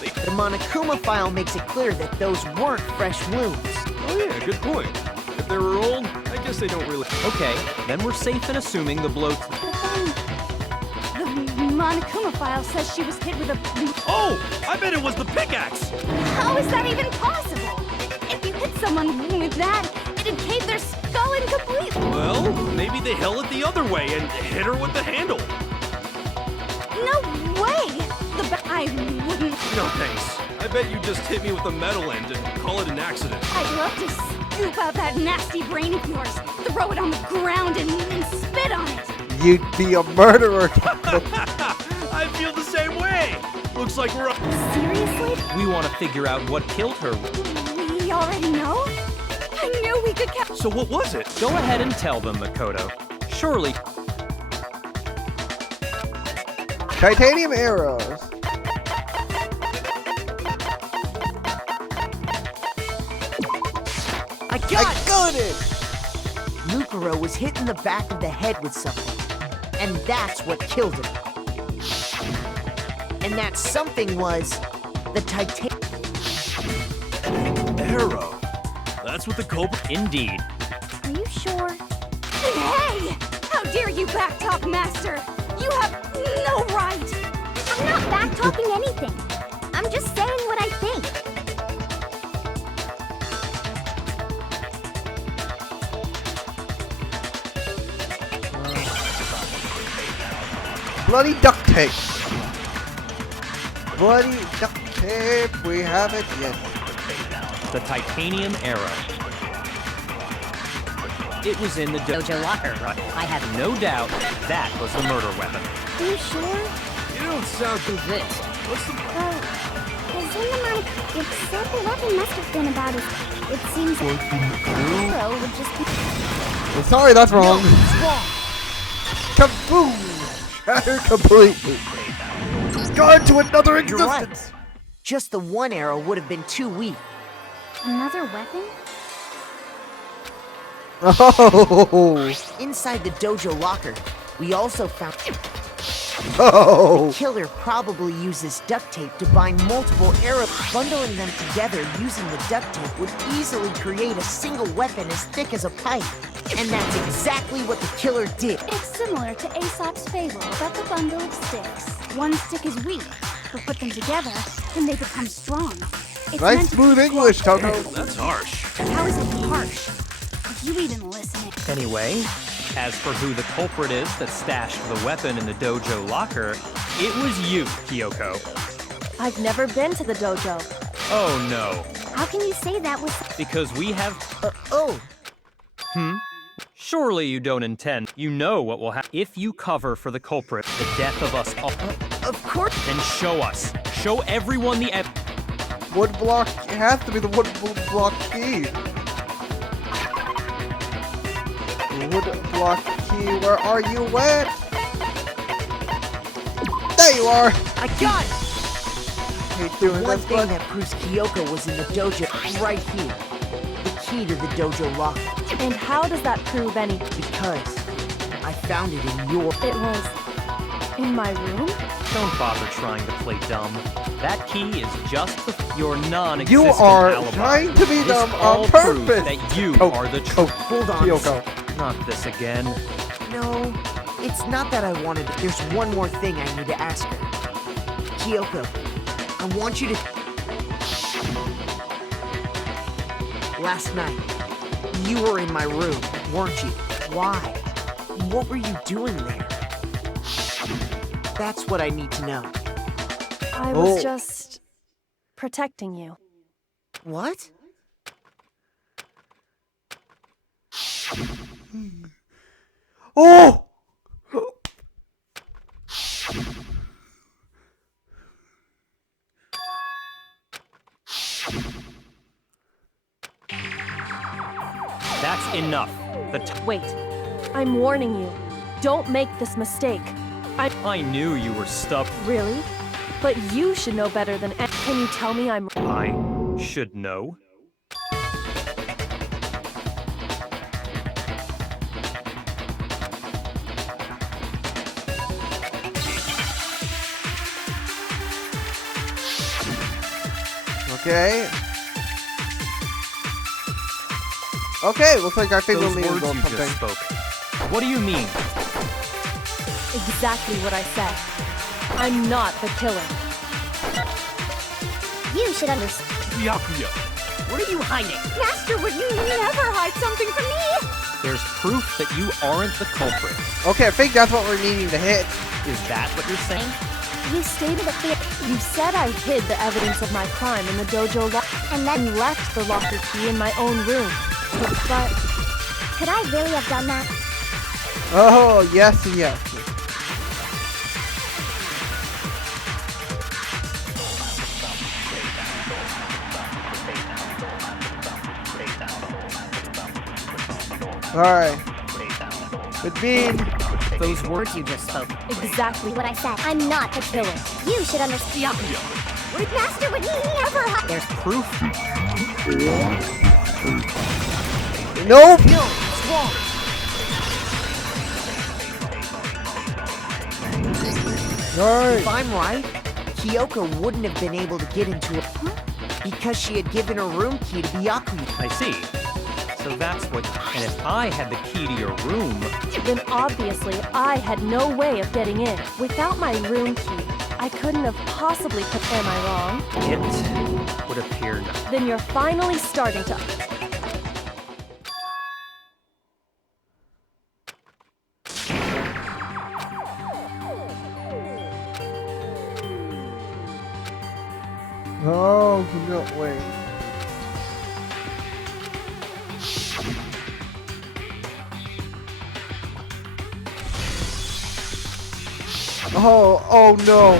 The Monokuma file makes it clear that those weren't fresh wounds. Oh yeah, good point. If they were old, I guess they don't really... Okay, then we're safe in assuming the blow... The Monokuma file says she was hit with a... Oh! I bet it was the pickaxe! How is that even possible? If you hit someone with that, it'd cave their skull in completely. Well, maybe they held it the other way and hit her with the handle. No way! I wouldn't... No thanks. I bet you just hit me with a metal end and call it an accident. I'd love to scoop out that nasty brain of yours, throw it on the ground and spit on it. You'd be a murderer. I feel the same way. Looks like we're... Seriously? We want to figure out what killed her. We already know? I knew we could catch... So what was it? Go ahead and tell them, Makoto. Surely... Titanium arrows. I got it! Mukuro was hit in the back of the head with something. And that's what killed him. And that something was the titanium arrow. That's what the culprit... Indeed. Are you sure? Hey! How dare you backtalk, Master! You have no right! I'm not backtalking anything. I'm just saying what I think. Bloody duct tape. Bloody duct tape. We have it, yes. The titanium arrow. It was in the dojo locker. I have no doubt that was the murder weapon. Are you sure? You don't sound convinced. What's the... Because in the monk, it said the weapon must have been about as... It seems like Mukuro would just be... Well, sorry, that's wrong. No, it's wrong. Kaboom! Shattered completely. Gone to another existence. You're right. Just the one arrow would have been too weak. Another weapon? Oh! Inside the dojo locker, we also found... Oh! The killer probably uses duct tape to bind multiple arrows. Bundling them together using the duct tape would easily create a single weapon as thick as a pipe. And that's exactly what the killer did. It's similar to Aesop's fable about the bundle of sticks. One stick is weak, but put them together, and they become strong. It's Nice meant to smooth keep English, squad- Toko. That's harsh. How is it harsh? Are you even listening? Anyway, as for who the culprit is that stashed the weapon in the dojo locker, it was you, Kyoko. I've never been to the dojo. Oh no, How can you say that with... because we have... Oh, Surely you don't intend. You know what will happen. If you cover for the culprit, the death of us all, of course. then show us. Show everyone the Wood block, it has to be the wood block key. Wood block key, where are you at? There you are! I got it! Hate doing One this, thing but that proves Kyoko was in the dojo right here. The key to the dojo locker. And how does that prove any? Because I found it in your... It was in my room? Don't bother trying to play dumb. That key is just your non-existent you are alibi. trying to be This dumb all on proves purpose! that you Oh, are the truth. Hold on. Kyoko. Not this again. No, it's not that I wanted to. There's one more thing I need to ask her. Kyoko, I want you to... Last night, you were in my room, weren't you? Why? What were you doing there? That's what I need to know. I was Oh. just protecting you. What? Oh! That's enough. Wait, I'm warning you. Don't make this mistake. I knew you were stubborn. Really? But you should know better than... Can you tell me I'm... I should know. Okay. Okay, looks like our thing will Those need to words go you something. just spoke. What do you mean? Exactly what I said. I'm not the killer. You should understand. Byakuya, what are you hiding? Master would never hide something from me! There's proof that you aren't the culprit. Okay, I think that's what we're needing to hit. Is that what you're saying? You stated that you said I hid the evidence of my crime in the dojo locker and then left the locker key in my own room. But Could I really have done that? Oh, yes, yes. Alright. Good bean. Those words you just spoke. exactly What I said. I'm not the killer. You should understand. Byakuya, Master would never hide. There's proof. Nope. No, it's wrong. Alright. If I'm right, Kyoko wouldn't have been able to get into it because she had given her room key to Byakuya. I see. So that's what... And if I had the key to your room... then obviously I had no way of getting in. Without my room key, I couldn't have possibly put... Am I wrong? It would appear not. Then you're finally starting to... Oh, no, wait. Oh no.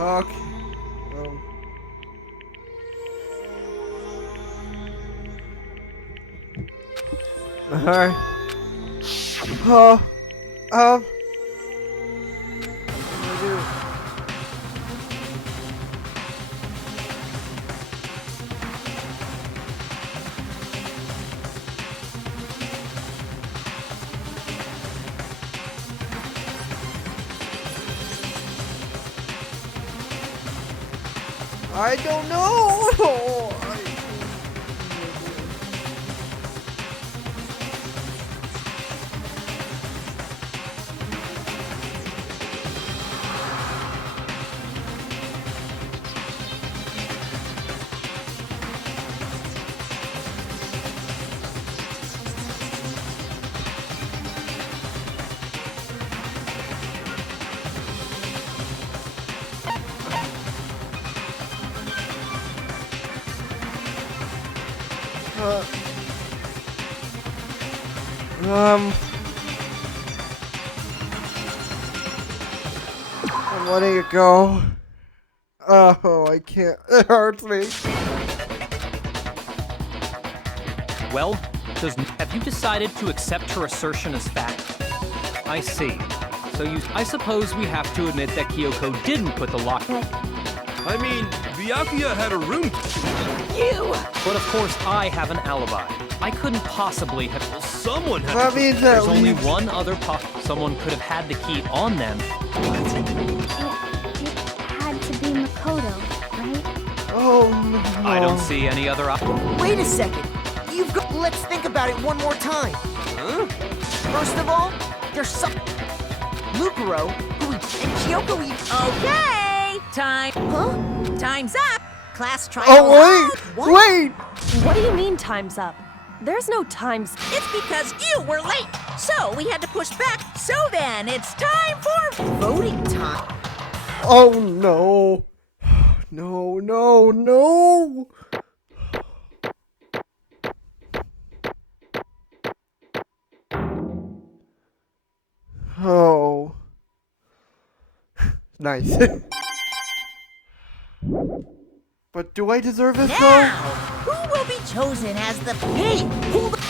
Okay. Alright. What do I do? I don't know. I'm letting it go. Oh, I can't. It hurts me. Well, have you decided to accept her assertion as fact? I see. So I suppose we have to admit that Kyoko didn't put the lock. I mean, Byakuya had a room. You! But of course, I have an alibi. I couldn't possibly have. Someone had. That means that There's only one other someone could have had the key on them. It had to be Makoto, right? Oh no. I don't see any other Wait a second. You've got. Let's think about it one more time. Huh? First of all, there's some. Mukuro, who and Kyoko. Okay, time. Huh? Time's up. Class trial. Oh wait! What? Wait! What do you mean time's up? There's no times. It's because you were late, so we had to push back. So then, it's time for Voting time. Oh no! No! No! No! Oh. Nice. But do I deserve this now. though? Who will be chosen as the hey?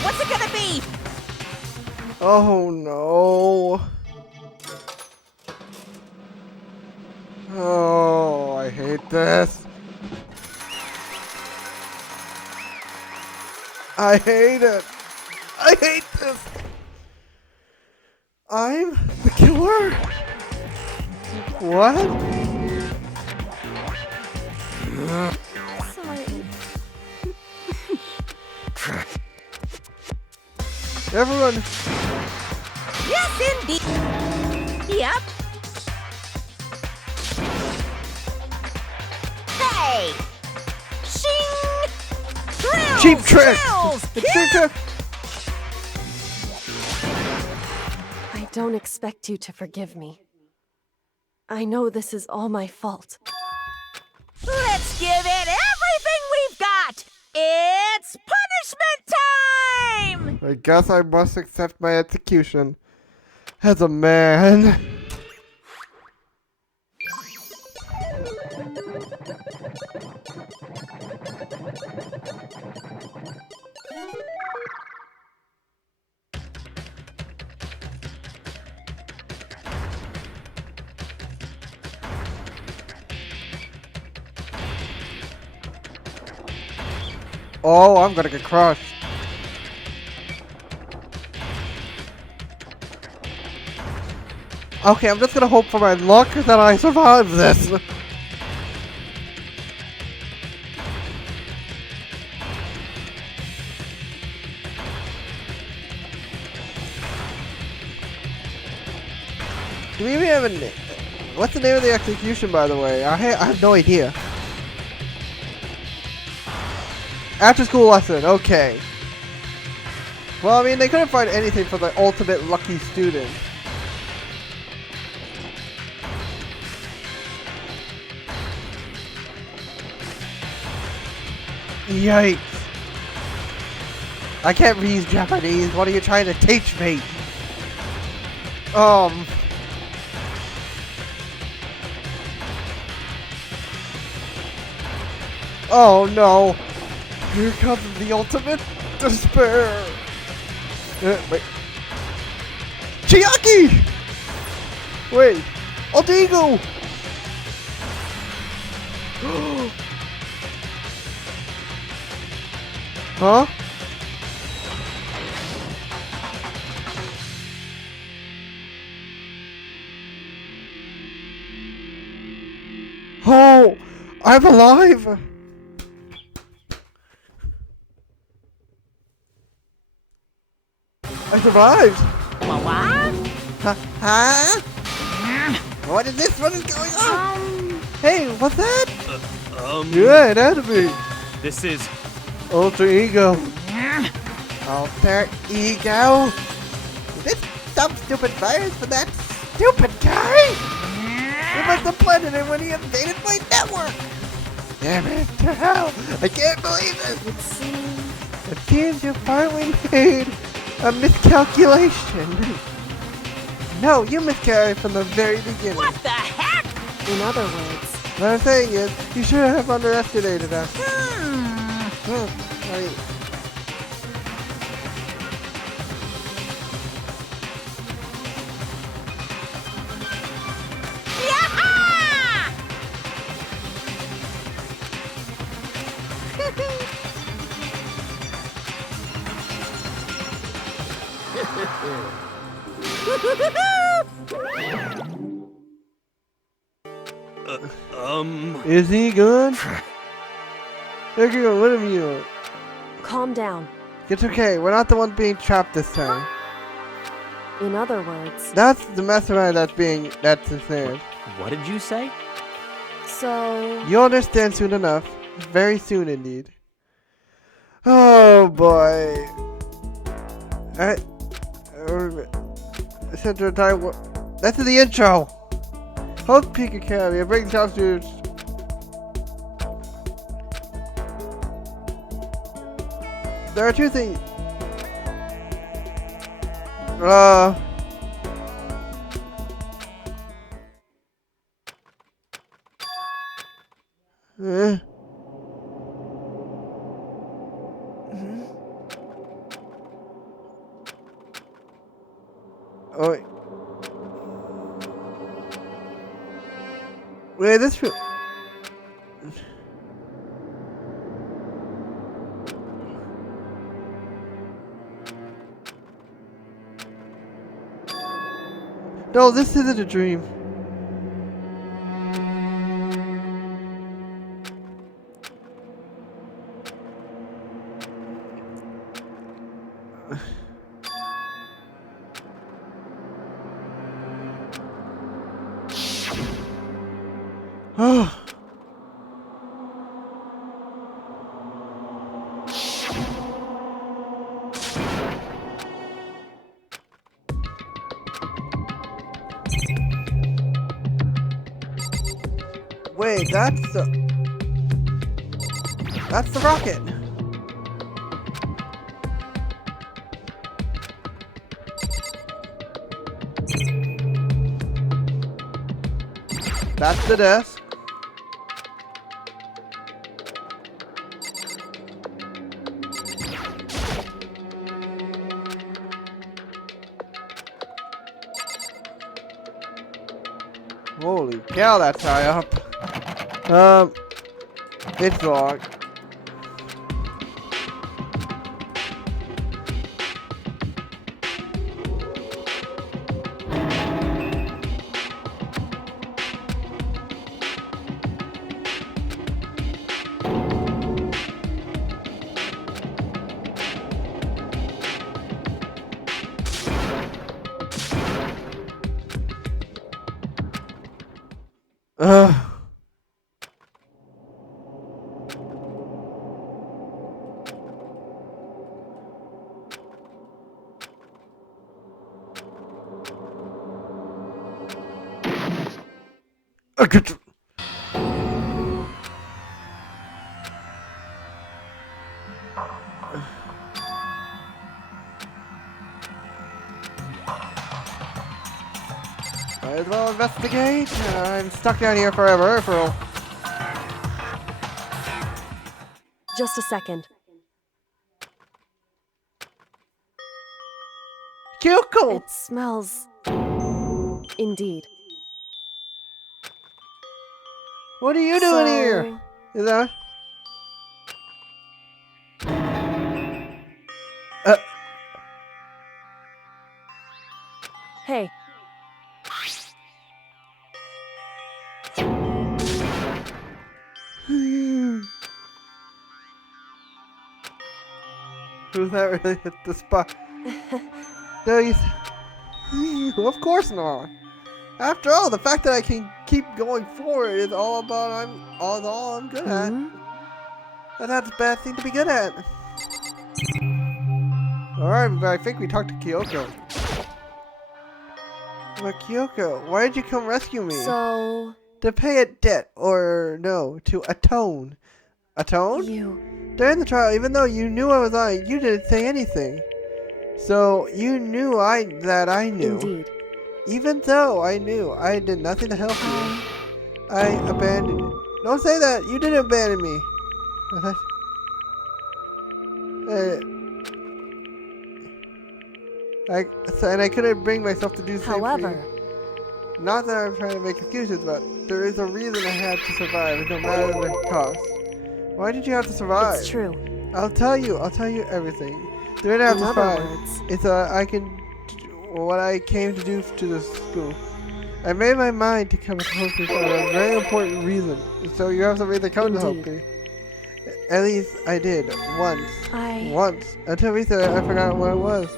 What's it gonna be? Oh no. Oh, I hate this. I hate it. I hate this. I'm the killer? What? Sorry. Everyone. Yes, indeed. Yep. Hey! Shing! Thrills! Cheap trick! Thrills! The cheap trick! I don't expect you to forgive me. I know this is all my fault. Let's give it everything we've got! It's punishment time! I guess I must accept my execution. As a man. Oh, I'm gonna get crushed. Okay, I'm just gonna hope for my luck that I survive this. Do we even have a name? What's the name of the execution, by the way? I have no idea. After school lesson, okay. Well, I mean, they couldn't find anything for the ultimate lucky student. Yikes. I can't read Japanese. What are you trying to teach me? Oh no! Here comes the ultimate despair! Wait. Chiaki! Wait! Aldigo! Huh? Oh! I'm alive! I survived! What? Huh? What is this? What is going on? Hey, what's that? Yeah, it had to be. This is... Alter Ego. Alter Ego? Is this some stupid virus for that stupid guy? He must have planted it when he invaded my network. Damn it, to hell. I can't believe it. It seems you finally made a miscalculation. No, you miscarried from the very beginning. What the heck? In other words, What I'm saying is, you should have underestimated us. Right. Yaha! Is he good? They're gonna let him you. calm down. It's okay, we're not the one being trapped this time. In other words, That's the mastermind that's ensnared. What did you say? so... You'll understand soon enough. Very soon indeed. Oh boy. Center time. That's the intro. Host Peak Academy. It brings out students. There are two things. Oh wait. Wait, this feel. No, this isn't a dream. Oh. Wait, that's the rocket. That's the desk. Holy cow, that's high up. It's locked. Might as well investigate. I'm stuck down here forever. Just a second. Kyoko! It smells... Indeed. What are you doing here? Is that... Hey. Who's that really hit the spot? No, of course not. After all, the fact that I can keep going forward is all I'm good at. And that's a bad thing to be good at. Alright, but I think we talked to Kyoko. But Kyoko, why did you come rescue me? So... To pay a debt, or no, to atone. Atone? You... During the trial, even though you knew I was lying, you didn't say anything. So, you knew that I knew. Indeed. Even though I knew I did nothing to help you, I abandoned you. Don't say that! You didn't abandon me! And I couldn't bring myself to do the same for you. Not that I'm trying to make excuses, but there is a reason I had to survive, no matter the cost. Why did you have to survive? It's true. I'll tell you everything. The reason I have to survive is what I came to do to the school. I made my mind to come to help me for a very important reason. So you have somebody to come to help me. At least I did, once. Once. Until recently I forgot what it was.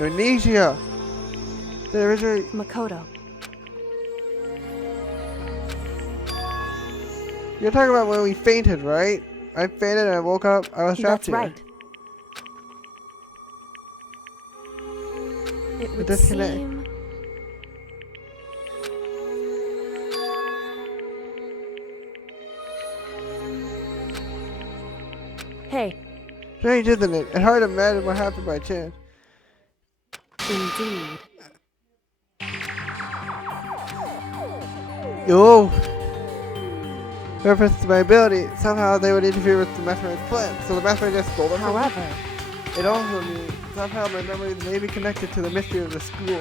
Amnesia! Makoto. You're talking about when we fainted, right? I fainted and I woke up. I was trapped here. That's right. It would disconnect. seem... Hey. Strange, isn't it? It's hard to imagine what happened by chance. Indeed. Yo! Reference to my ability, somehow they would interfere with the mastermind's plan, so the mastermind just stole them. However, it also means somehow my memories may be connected to the mystery of the school.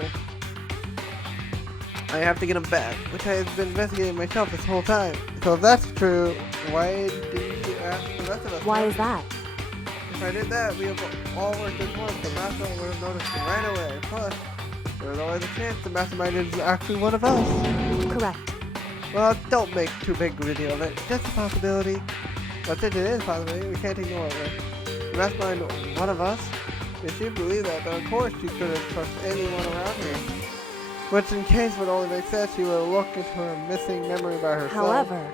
I have to get them back, which I have been investigating myself this whole time. So if that's true, why didn't you ask the rest of us? Why is that? If I did that, we have all worked as one. The mastermind would have noticed right away. Plus, there's always a chance the mastermind is actually one of us. Correct. Well, don't make too big a deal of it. Just a possibility. But since it is a possibility, we can't ignore it. The mastermind, one of us? If you believe that, then of course you couldn't trust anyone around here. Which in case would only make sense, you would look into her missing memory by herself. However,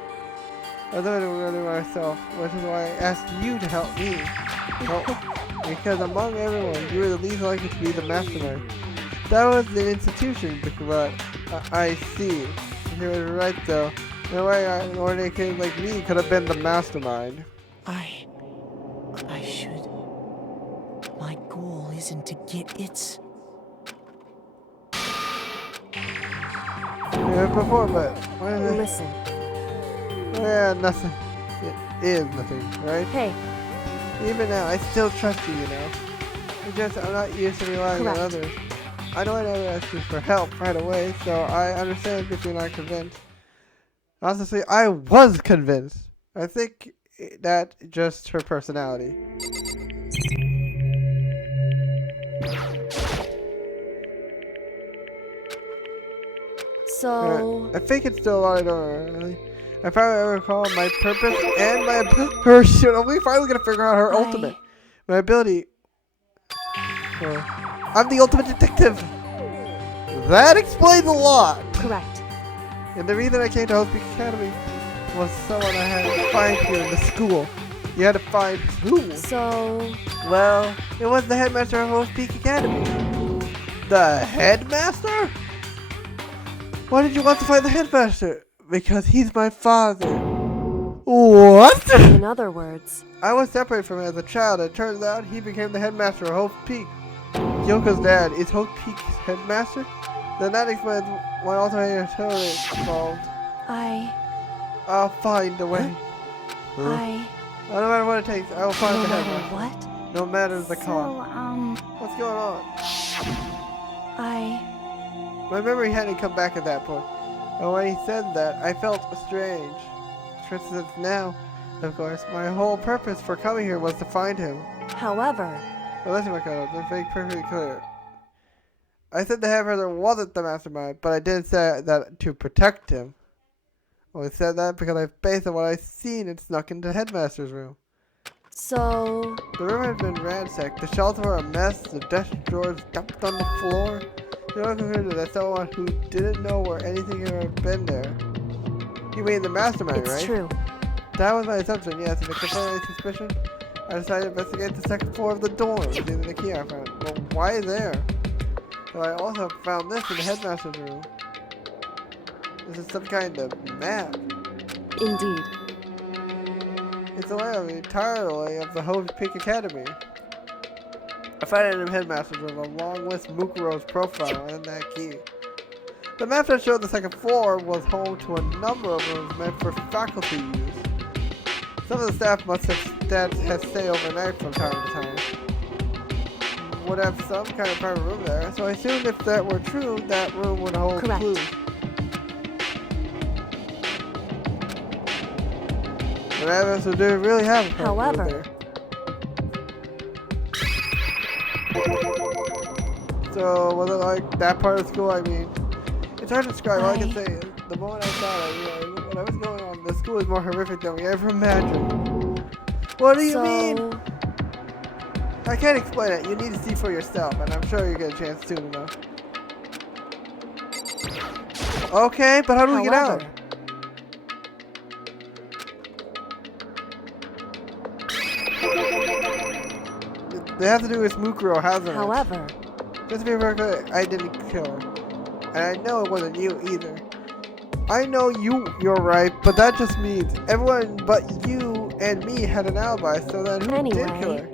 I thought we were going to do myself, which is why I asked you to help me. Well, because among everyone, you were the least likely to be the mastermind. That was the institution, but I see. You were right though. No way an ordinary kid like me could have been the mastermind. I should. My goal isn't to get its... Yeah, before, but what is it? listen. Yeah, nothing. It is nothing, right? Hey. Even now, I still trust you, you know. It's just I'm not used to relying on others. I know I never asked you for help right away, so I understand if you're not convinced. Honestly, I was convinced. I think that's just her personality. So... I think it's still a lot I don't know, really. I finally recall my purpose and my her shit. We finally gonna figure out her ultimate. My ability. I'm the ultimate detective. That explains a lot. Correct. And the reason I came to Hope Peak Academy was someone I had to find here in the school. You had to find who? So... Well, it was the headmaster of Hope Peak Academy. The headmaster? Why did you want to find the headmaster? Because he's my father. What? In other words... I was separated from him as a child, and it turns out he became the headmaster of Hope Peak. Yoko's dad is Hope Peak's headmaster? Then that explains why alternator totally involved. I'll find a way. No matter what it takes, I will find the headmaster. What? No matter the cost. What's going on? My memory hadn't come back at that point. And when he said that, I felt strange. For instance, now, of course, my whole purpose for coming here was to find him. However... Well, listen, Makoto, let's make perfectly clear. I said the headmaster wasn't the mastermind, but I didn't say that to protect him. I only said that because I based on what I've seen and snuck into the headmaster's room. So... The room had been ransacked. The shelves were a mess. The desk drawers dumped on the floor. The only conclusion that someone who didn't know where anything had ever been there. You mean the mastermind, right? It's true. That was my assumption, yes. And to confirm any suspicion, I decided to investigate the second floor of the dorm using the key I found. Well, why there? So I also found this in the headmaster's room. This is some kind of map. Indeed. It's a layout entirely of the Hope Peak Academy. I found it in the headmaster's room along with Mukuro's profile and that key. The map that showed the second floor was home to a number of rooms meant for faculty use. Some of the staff must have stayed overnight from time to time. Would have some kind of private room there, so I assumed if that were true, that room would hold clues. The headmaster didn't really have a private room there. So, was it like that part of school? I mean, it's hard to describe. All I can say is, the moment I saw it, what I was going on, the school is more horrific than we ever imagined. What do you mean? I can't explain it. You need to see for yourself, and I'm sure you get a chance soon enough. Okay, but how do we get out? They have to do with Mukuro, hasn't it? However, just to be very clear, I didn't kill her. And I know it wasn't you either. I know you're right, but that just means everyone but you and me had an alibi, so then who did kill her?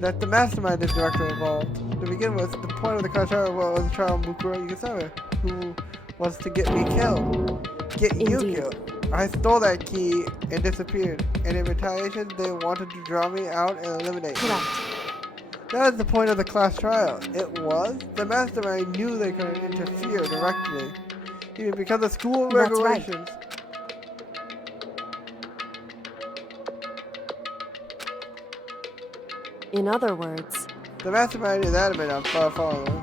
That the mastermind is directly involved. To begin with, the point of the trial was to trial Mukuro Yukasawa, who was to get me killed. Get you killed. I stole that key and disappeared, and in retaliation, they wanted to draw me out and eliminate me. That is the point of the class trial. It was. The mastermind knew they couldn't interfere directly, even because of school regulations. In other words, the mastermind is adamant on following them.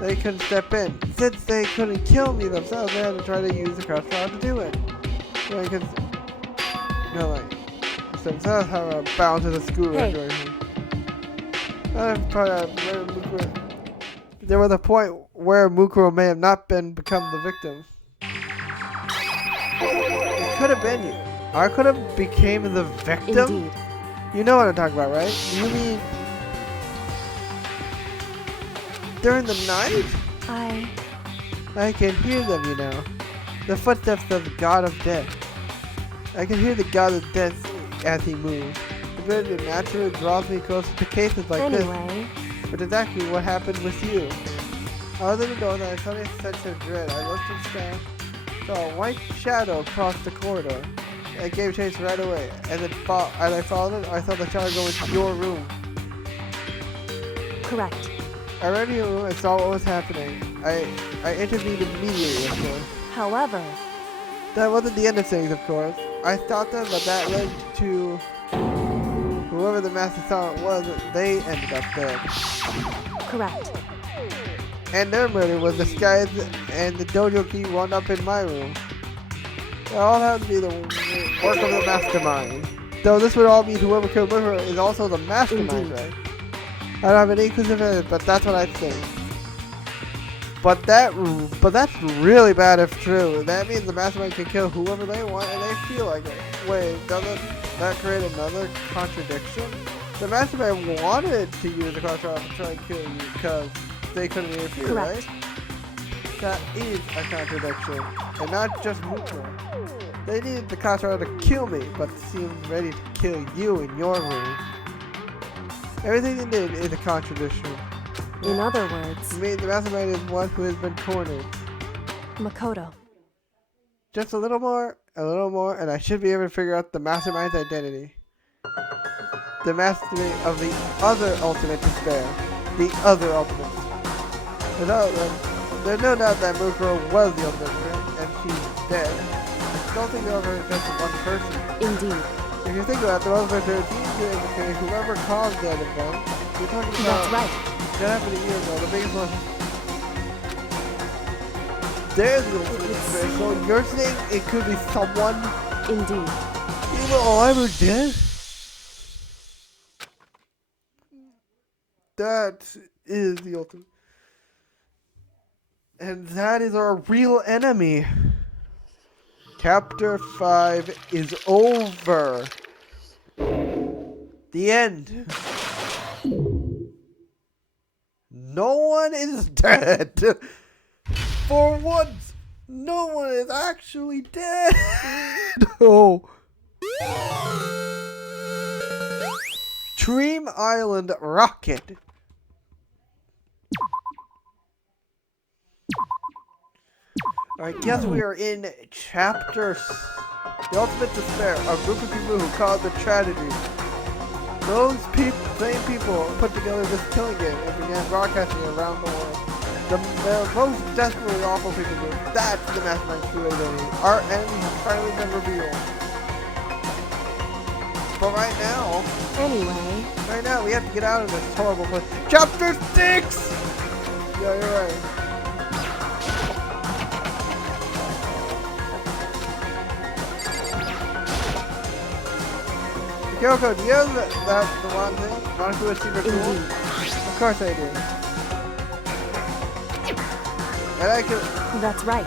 They couldn't step in. Since they couldn't kill me themselves, they had to try to use the cross trial to do it. That's how I'm bound to the school regulations. There was a point where Mukuro may have not become the victim. It could have been you. I could have became the victim? Indeed. You know what I'm talking about, right? You mean during the night? I can hear them, you know. The footsteps of the God of Death. I can hear the God of Death as he moves. The ability naturally draws me closer to cases like this. But exactly what happened with you. I was in the door and I suddenly sensed a dread. I looked and saw a white shadow cross the corridor. I gave chase right away, and then as I followed it, I saw the shadow go into your room. Correct. I ran to your room and saw what was happening. I intervened immediately, of course. However, that wasn't the end of things, of course. I stopped them, but that led to whoever the master sergeant was. They ended up dead. Correct. And their murder was disguised, and the dojo key wound up in my room. It all had to be the work of the mastermind. Though this would all mean whoever killed Mukuro is also the mastermind, right? I don't have any inclusive evidence, but that's what I think. But that's really bad if true. That means the mastermind can kill whoever they want and they feel like it. Wait, doesn't that create another contradiction? The mastermind wanted to use the cross trial to try and kill you because they couldn't interfere, right? That is a contradiction, and not just Mukuro. They needed the class trial to kill me, but seemed ready to kill you in your room. Everything they did is a contradiction. In other words, You mean the mastermind is one who has been cornered. Makoto. Just a little more, and I should be able to figure out the mastermind's identity. The mastery of the other ultimate despair. The other ultimate. There's no doubt that Mukuro was the ultimate despair, and she's dead. I don't think there was just one person. Indeed. If you think about it, the ultimate despair seems to indicate whoever caused that event. You're talking about... That's right. That happened a year ago, the biggest one. There's the ultimate despair, so you're saying it could be someone... Indeed. Even alive or dead? That is the ultimate. And that is our real enemy. Chapter 5 is over. The end. No one is dead. For once, no one is actually dead. Oh. Dream Island Rocket. Alright, guess we are in chapter... The Ultimate Despair, a group of people who caused the tragedy. Those same people put together this killing game and began broadcasting it around the world. The most desperately awful people group. That's the mastermind's true identity. Our enemy has finally been revealed. But right now, we have to get out of this horrible place. Chapter 6! Yeah, you're right. Kyoko, do you have that the one thing? Monaco's secret tool? Of course I do. And I can... That's right.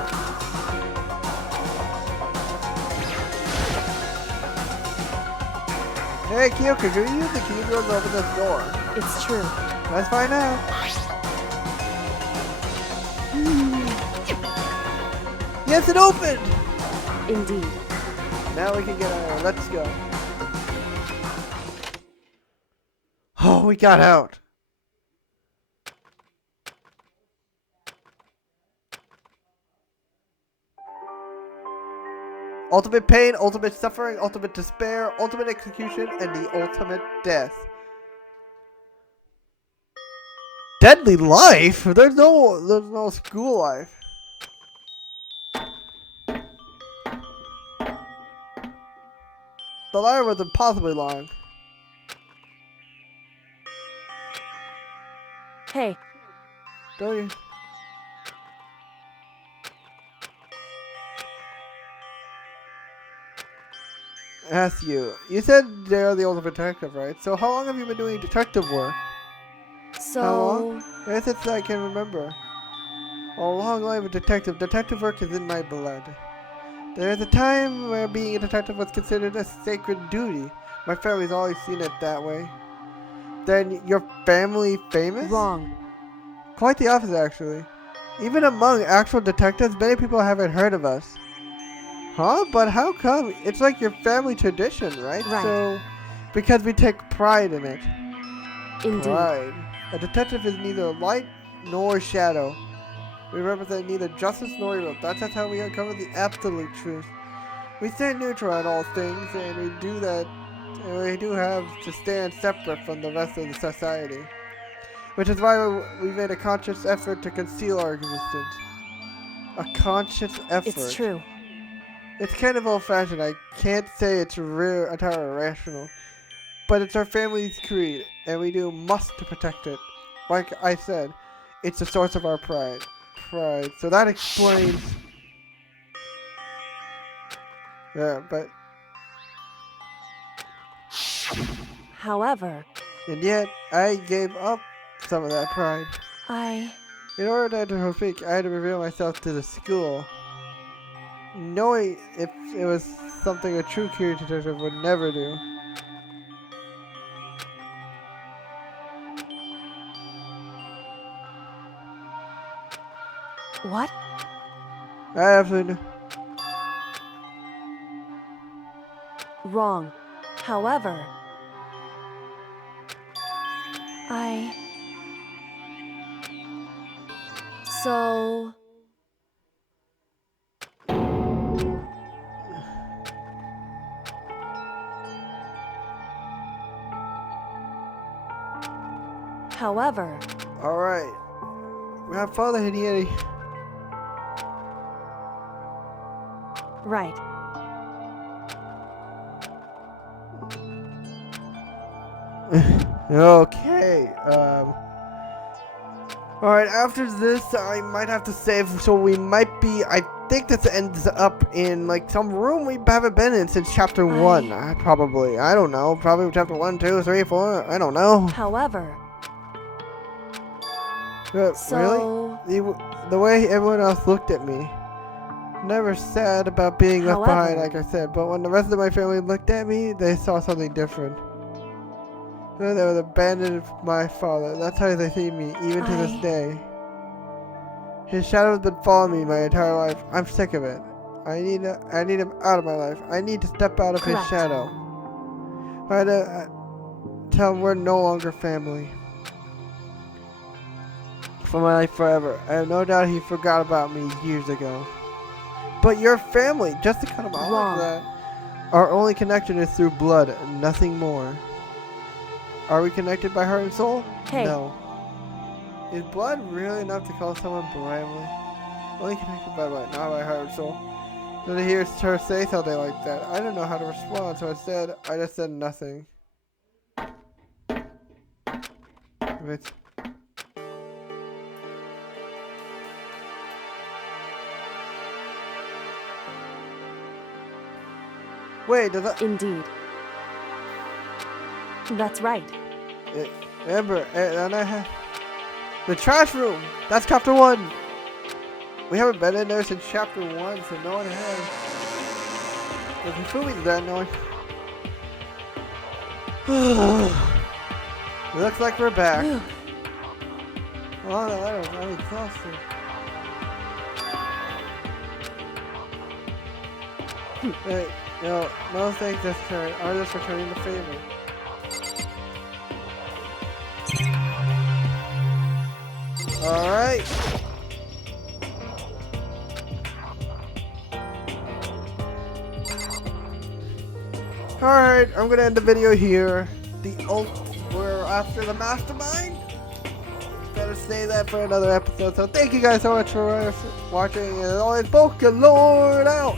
Hey, Kyoko, can you use the keyboard to open this door? It's true. Let's find out. Yes, it opened! Indeed. Now we can get out of here. Let's go. Oh, we got out. Ultimate pain, ultimate suffering, ultimate despair, ultimate execution, and the ultimate death. Deadly life? There's no school life. The line was impossibly long. Hey. Don't you? Ask you. You said they're the ultimate detective, right? So how long have you been doing detective work? So... How long? Yes, since I can remember. A long life of detective. Detective work is in my blood. There's a time where being a detective was considered a sacred duty. My family's always seen it that way. Then your family famous? Wrong. Quite the opposite, actually. Even among actual detectives, many people haven't heard of us. Huh? But how come? It's like your family tradition, right? Right. So, because we take pride in it. Indeed. Pride. A detective is neither light nor shadow. We represent neither justice nor evil. That's how we uncover the absolute truth. We stand neutral on all things, and we do that. And we do have to stand separate from the rest of the society. Which is why we made a conscious effort to conceal our existence. A conscious effort. It's true. It's kind of old-fashioned. I can't say it's entirely rational. But it's our family's creed, and we must protect it. Like I said, it's the source of our pride. So that explains... Yeah, but... However... And yet, I gave up some of that pride. In order to speak, I had to reveal myself to the school. Knowing if it was something a true curious detective would never do. What? I absolutely... Wrong. However... So... However... Alright. We have Father Hideaki. Right. Okay, alright, after this, I might have to save, so we might be, I think this ends up in, like, some room we haven't been in since chapter 1, probably, I don't know, probably chapter 1, 2, 3, 4, I don't know. However... So... Really? The way everyone else looked at me, never sad about being left behind, like I said, but when the rest of my family looked at me, they saw something different. They would abandon my father. That's how they see me, even to this day. His shadow has been following me my entire life. I'm sick of it. I need him out of my life. I need to step out of his shadow. I tell him we're no longer family. For my life forever. I have no doubt he forgot about me years ago. But your family, just to cut him off like that. Our only connection is through blood, nothing more. Are we connected by heart and soul? Hey. No. Is blood really enough to call someone Bramley? Only connected by blood, not by heart and soul. Then to hear her say something like that, I don't know how to respond, so instead, I just said nothing. Wait, does that... Indeed. That's right. Remember, and I have... The trash room! That's chapter 1! We haven't been in there since chapter 1, so no one has. But Fumi's there, no one... It looks like we're back. Oh, I'm exhausted. Hey, no thanks, that's right. I'm just returning the favor. Alright. Alright, I'm gonna end the video here. We're after the mastermind. Better say that for another episode. So thank you guys so much for watching. And as always, PokeLord out.